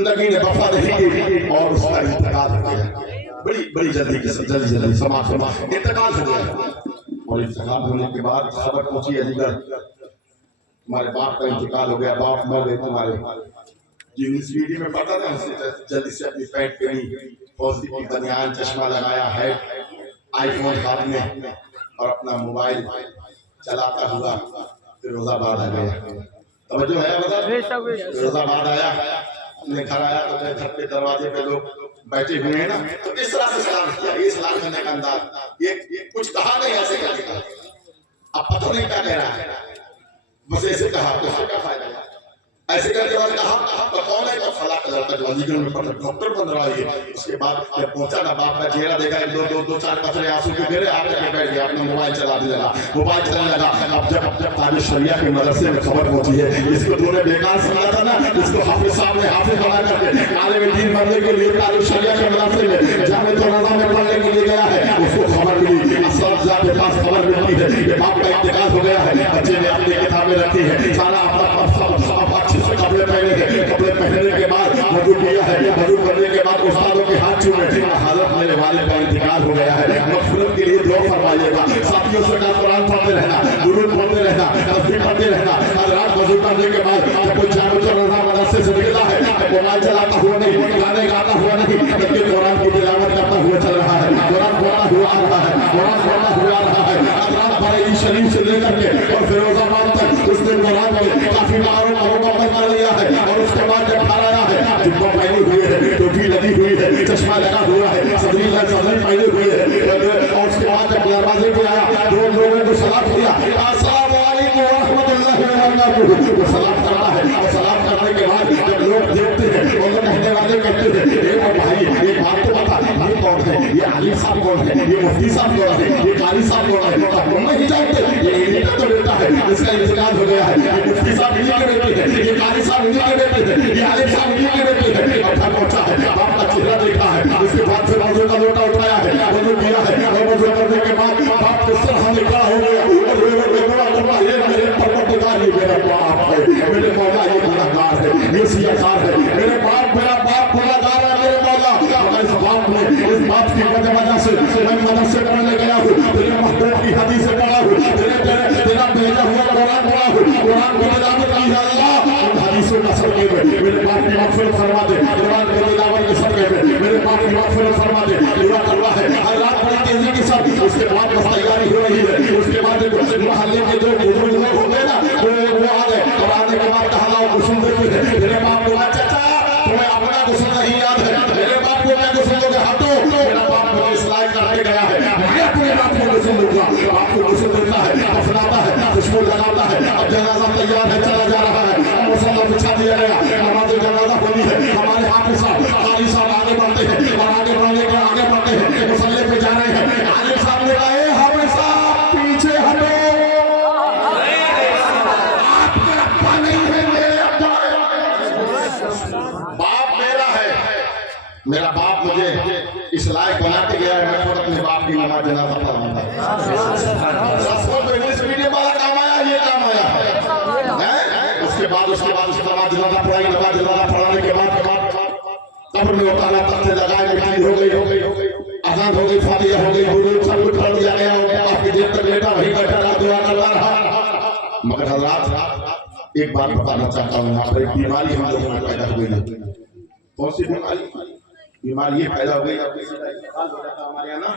जिंदगी ने वफा नहीं की और उसका इंतकाल हो गया। बड़ी जल्दी समाज इंतकाल हो गया। और इंतकाल होने के बाद खबर पहुंची अलीगढ़, तुम्हारे बाप का इंतकाल हो गया, बाप मर गए तुम्हारे। जो इंग्लिश मीडियम में पढ़ता था उसने जल्दी से अपनी पैंट पहनी, फौजी की बनियान, चश्मा लगाया है, आईफोन हाथ में और अपना मोबाइल चलाता हुआ फिरोजाबाद आ गया। तवज्जो है बता, फिरोजाबाद आया, अपने घर आया तो अपने घर के दरवाजे पे लोग बैठे हुए हैं ना, तो किस तरह से सलाम किया, ये सलाम करने का अंदाज, ये कुछ कहा नहीं, ऐसे करके अब पता नहीं क्या कह रहा है, बस ऐसे कहा तो क्या फायदा, ऐसे करके बाद कहा तो कौन है, तो फला का लड़का जो अलीगढ़ में पढ़ता डॉक्टर बन रहा है। उसके बाद जब पहुंचा ना, बाप का चेहरा देखा, दो चार कतरे आंसू के गिरे, आके बैठ गया, अपना मोबाइल चलाने लगा, मोबाइल चलाने लगा। अब जब तालिब शरिया के मदरसे में खबर पहुंची है, इसको तूने बेकार समझा था ना, इसको हाफिज साहब ने हाफिज बना करके आलिम दीन बनने के लिए तालिब शरिया के मदरसे में जामे तौराना में पढ़ने के लिए गया है। उसको खबर मिली, असलाफ़ के पास खबर मिलती है कि बाप का इंतकाल हो गया है, बच्चे ने अपनी किताबें रखी है, सारा अपना अच्छे से कपड़े पहने हैं, कपड़े पहनने के बाद वजू किया है, वजू करने के बाद उस्तादों के हाथ चूमे, हालत मेरे वाले का इंतकाल हो गया है, मग़फ़िरत के लिए दुआ फरमाइएगा। साथियों से कुरान पढ़ते रहना, दुरूद पढ़ते रहना, तस्बीह पढ़ते रहना। हर रात वजू करने के बाद जब कोई चारों तरफ मदरसे से निकला है, मोबाइल चलाता हुआ नहीं, गाने गाता हुआ नहीं, बल्कि कुरान की तिलावत करता हुआ चल रहा है, कुरान पढ़ता हुआ आ रहा है, कुरान पढ़ता हुआ आ रहा है। रात बरेली शरीफ से लेकर के और फिरोजाबाद तक उसने कुरान में काफी बारों का मुकम्मल कर लिया है। और उसके बाद जब घर आया है, जुब्बा पहनी हुई है, टोपी लगी हुई है, चश्मा लगा हुआ है, सदरी पहने हुए है। और उसके बाद जब दरवाजे पे आया, दो लोगों को सलाम किया, अस्सलाम वालेकुम व रहमतुल्लाहि व बरकातुहू, वो सलाम करता है। और सलाम करने के बाद जब लोग देखते हैं और लोग कहने वाले कहते हैं, ए भाई एक बात तो बता, ये कौन है, ये आलिम साहब कौन है, ये मुफ्ती साहब कौन है, ये कारी साहब कौन है, तो हम नहीं जानते। ये इन्हीं का तो बेटा है, इसका इंतकाल हो गया है, ये मुफ्ती साहब इन्हीं के बेटे हैं, ये कारी साहब इन्हीं के बेटे हैं, ये आलिम साहब इन्हीं के बेटे हैं। और घर पहुंचा है, बाप का चेहरा देखा है, उसके बाद फिर वजू का लोटा उठाया है, वजू किया है, और वजू करने के बाद बाप किस तरह निकला हो गया, और ये मेरे परवरदिगार, ये मेरा बाप है, मेरे मौला ये गुनाहगार है, ये सियाकार है, मेरे बाप, मेरा बाप गुनाहगार है, मेरे मौला। इस बाप ने, इस बाप की वजह से मैं मदरसे पढ़ने गया हूँ, तेरे महबूब की हदीस पढ़ा हूँ, तेरा भेजा हुआ कुरान पढ़ा हूँ, कुरान को तिलावत की है। अल्लाह उन हदीसों का सदक़े में मेरे बाप की मग़फ़िरत फरमा दे, कुरान को तिलावत के सदक़े में मेरे बाप की मग़फ़िरत फरमा दे। दुआ कर रहा है हर रात बड़ी तेजी के साथ। उसके बाद बस तैयारी हो रही है, उसके बाद मोहल्ले के जो बुजुर्ग लोग होंगे ना, वो आ गए, और आने के बाद कहा गुस्ल देते हैं। मेरे बाप को चाचा तुम्हें अपना गुस्ल नहीं याद है, मेरे बाप को मैं गुस्ल दोगे, हटो, मेरा बाप मुझे इस्लाह करके गया है, मैं अपने बाप को गुस्ल दूंगा। बाप को गुस्ल देता है, दफनाता है, खुशबू लगाता है। अब जनाजा तैयार है, चला जा रहा है, मुसल्ला बिछा दिया गया, नमाज़ जनाजा होनी है। हमारे हाफिज़ साहब, कारी साहब आगे बढ़ते हैं, और आगे बढ़ने के आगे बढ़ते हैं, मुसल्ले पे जा रहे हैं। आलिम साहब ने कहा, ए हाफिज़ साहब पीछे हटो, आपका अब्बा नहीं है, मेरे अब्बा है। बाप मेरा है, मेरा बाप मुझे इस लायक बना के गया है, मैं खुद अपने बाप की नमाज़ जनाजा पढ़ाऊंगा। तो इंग्लिश मीडियम वाला काम आया, ये काम आया है। उसके बाद उसके नमाज़ जनाजा पढ़ाई, नमाज़ जनाजा पढ़ाने के बाद कब्र में उतारा, तख्ते लगाए, मिट्टी हो गई, अज़ान हो गई, फातिहा हो गई, दुरूद सब कुछ पढ़ दिया गया। आपकी देर तक लेटा वहीं बैठा रहा, दुआ करता रहा। मगर हज़रात एक बात बताना चाहता हूँ, यहाँ पर एक बीमारी हम लोगों में पैदा हो गई है। कौन सी बीमारी ये पैदा हो गई? हमारे यहाँ ना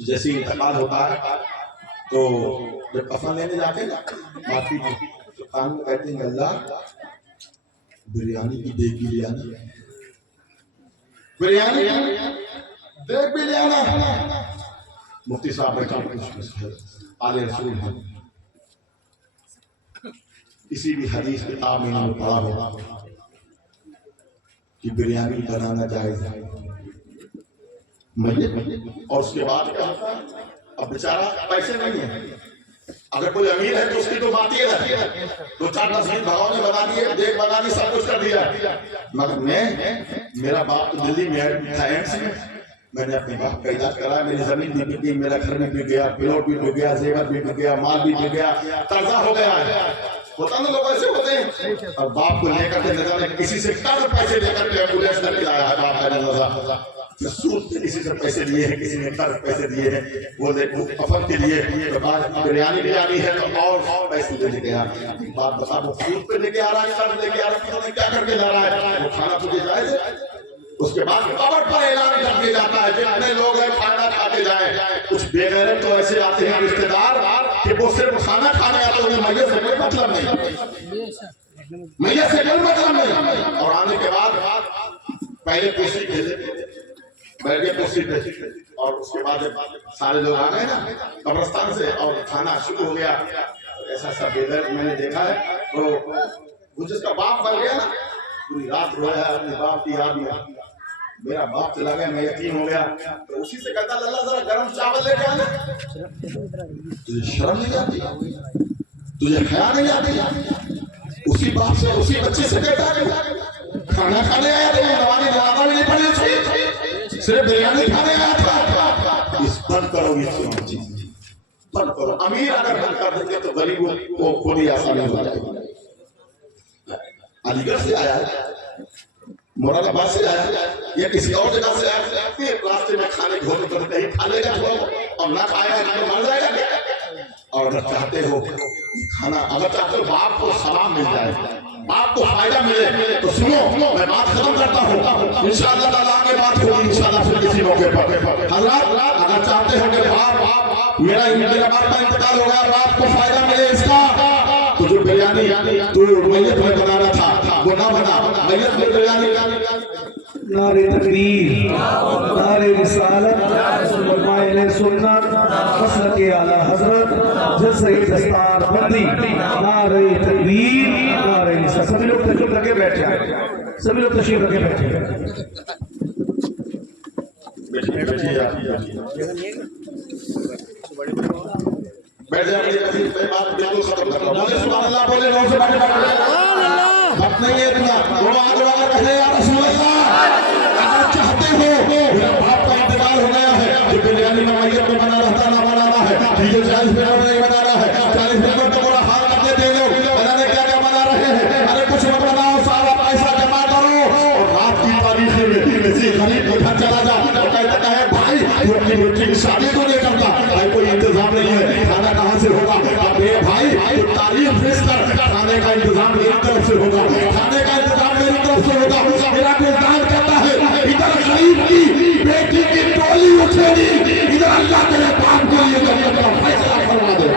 जैसे इंतकाल होता है तो जब कफन लेने जाते ना माफी तो कान कहते हैं, अल्लाह बिरयानी की देख भी लिया ना, बिरयानी देख भी लिया ना। मुफ्ती साहब बैठा आले रसूल है, किसी भी हदीस किताब में इन्होंने पढ़ा होगा कि बिरयानी बनाना जायज है। और उसके बाद क्या होता है, अब बेचारा पैसे नहीं है, अगर कोई अमीर है तो उसकी तो बात ही है, दो चार तस्वीर भगवान ने बना दी है, देख बना दी, सब कुछ कर दिया। मगर मेरा बाप तो दिल्ली में है, मैंने अपने बाप का इलाज कराया, मेरी जमीन भी बिक गई, मेरा घर भी बिक गया, प्लॉट भी बिक गया, जेवर भी बिक गया, माल भी बिक गया, कर्जा हो गया है। होता ना लोग ऐसे होते हैं। और बाप को लेकर के न जाने किसी से कब पैसे लेकर के एम्बुलेंस करके आया है बाप का नजर, सूद पे किसी से पैसे लिए हैं, किसी ने कर्ज पैसे दिए हैं, वो कफन के लिए तो बिरयानी ले आनी है तो और पैसे ले लेके आ। बात बता, वो सूद पे लेके आ रहा है, कर्ज लेके आ रहा है, क्या करके ला रहा है? वो खाना तुझे जायज है? उसके बाद कबर पर ऐलान कर दिया जाता है जितने लोग हैं खाना खाते जाए। कुछ बेगैरत तो ऐसे आते हैं रिश्तेदार कि वो सिर्फ खाना खाने आते हैं, मैयत से कोई मतलब नहीं, मैयत से कोई मतलब नहीं। और आने के बाद पहले कुर्सी भेजे, बैठ गए कुर्सी पे, और उसके बाद सारे लोग आ गए ना कब्रिस्तान से और खाना शुरू हो गया। ऐसा सब बेगैरत मैंने देखा है। तो वो जिसका बाप मर गया ना, पूरी रात रोया है अपने बाप की याद में, मेरा बाप चला गया, मैं यतीम हो गया। तो उसी से कहता लल्ला जरा गरम चावल लेके आना। तुझे शर्म नहीं आती? तुझे हया नहीं आती? उसी बाप से, उसी बच्चे से कहता है खाना खाने आया था, नमाज़ जनाज़ा भी नहीं पढ़ी, सिर्फ बिरयानी खाने आया था। इस बंद करो, ये चीज बंद करो। अमीर अगर बंद कर देंगे तो गरीब को खुद ही आसानी हो जाएगी। अलीगढ़ से आया है, मुरादाबाद से आया या किसी और जगह से आया, फिर रास्ते में खाने घोड़े पर कहीं खा लेगा और ना खाएगा तो मर जाएगा। और अगर चाहते हो खाना, अगर चाहते हो बाप को सलाम मिल जाए, बाप को फायदा मिले, तो सुनो मैं बात खत्म करता हूँ। इंशाअल्लाह ताला आगे बात होगी इंशाअल्लाह फिर किसी मौके पर। हज़रात अगर चाहते हो कि बाप मेरा बाप का इंतकाल हो गया, बाप को फायदा मिले इसका, तो जो बिरयानी तू मैयत में बना रहा था वो ना बना, मैयत में बिरयानी। नारे तकबीर, नारे रिसालत, फरमाए सुन्नत, मसलक आला हजरत, जैसे दस्तार बंदी, नारे तकबीर, नारे रिसालत। सभी लोग तशरीफ रखे बैठे हैं, सभी लोग तशरीफ रखे बैठे हैं। बैठ जाइए, बात बिल्कुल खत्म कर लो। बोले सुभान अल्लाह, बोले नौ से बात नहीं है इतना। वो आगे वाला कहे या रसूल अल्लाह, अगर चाहते हो मेरा बाप का इंतकाल हो गया है, जो बिरयानी में मैयत में बना रहता ना बना रहा है, ये 40 मिनट नहीं बना रहा है, 40 मिनट तो पूरा हाल कर देते लोग, बनाने क्या क्या बना रहे हैं। अरे कुछ मत बनाओ, सारा पैसा जमा करो और रात की तारीख में किसी गरीब के घर चला जा और कहता है भाई तू अपनी बेटी की शादी तो नहीं करता, भाई कोई इंतजाम नहीं है, खाना कहाँ से होगा? अब ये भाई तो तारीफ पेश कर, खाने का इंतजाम मेरी तरफ से होगा, खाने का इंतजाम मेरी तरफ से होगा। मेरा कोई दान करता है, इधर गरीब की बेटी की टोली उठेगी, इधर अल्लाह तेरे बाप को ये जन्नत का फैसला करवा दे।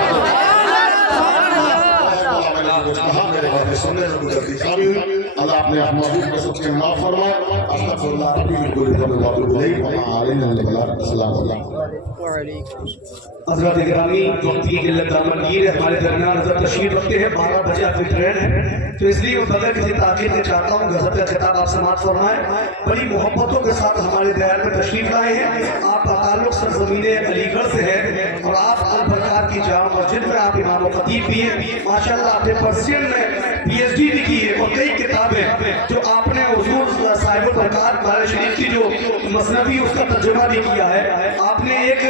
सुनने में गुजरती शामिल हुई। अल्लाह अपने आप महबूब को सबके माफ फरमाए। अस्तगफिरुल्लाह रब्बी मिन कुल्ली ज़ंबिन व अतूबु इलैहि व मा अलैना इल्ला अल-बलाग। अस्सलामु अलैकुम। हज़रत गिरामी वक्त की किल्लत दामनगीर हमारे दरमियान हज़रत तशरीफ रखते हैं। 12 बजे आपकी ट्रेन है, तो इसलिए मैं बगैर किसी ताक़ीद के चाहता हूँ गज़ब का खिताब आप समाअत फरमाएं। बड़ी मोहब्बतों के साथ हमारे दयाल में तशरीफ लाए हैं। आप ताल्लुक सरज़मीन अलीगढ़ से है और आप अल बरकात की जामा मस्जिद में आप इमाम व खतीब भी हैं। माशाअल्लाह आपने पर्सियन में PhD भी की है और कई किताबें जो आपने हुज़ूर साहिब बरकात बारे शरीफ की जो मसनवी उसका तर्जुमा भी किया है। आपने एक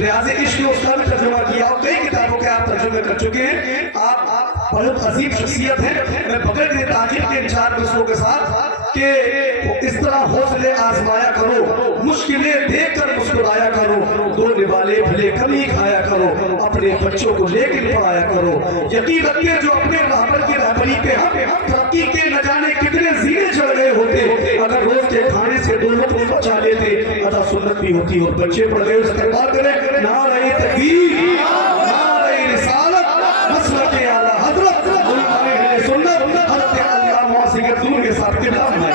रियाज़ इश्क उसका भी तर्जुमा किया और कई किताबों के आप तर्जुमे कर चुके हैं। आप बहुत अजीब शख्सियत है। मैं बगैर किसी ताक़ीद के इन 4 मिसरों के साथ कि इस तरह हौसले आजमाया करो, मुश्किलें देखकर मुस्कुराया करो, दो निवाले भले कभी खाया करो, अपने बच्चों को लेकर पढ़ाया करो। यकीन रखिए जो अपने रहबर की रहबरी पे हम तरक्की के न जाने कितने ज़ीने चढ़ गए होते, अगर रोज के खाने से 2 लुत्फ़ बचा लेते, अदा सुन्नत भी होती और बच्चे पढ़ गए इस्तेमाल करें। नारे तकबीर, नारे रिसालत, मसलक आला हज़रत, उलमाए सुन्नत, हज़रत अल्लामा सिगतूर के साथ किताब है।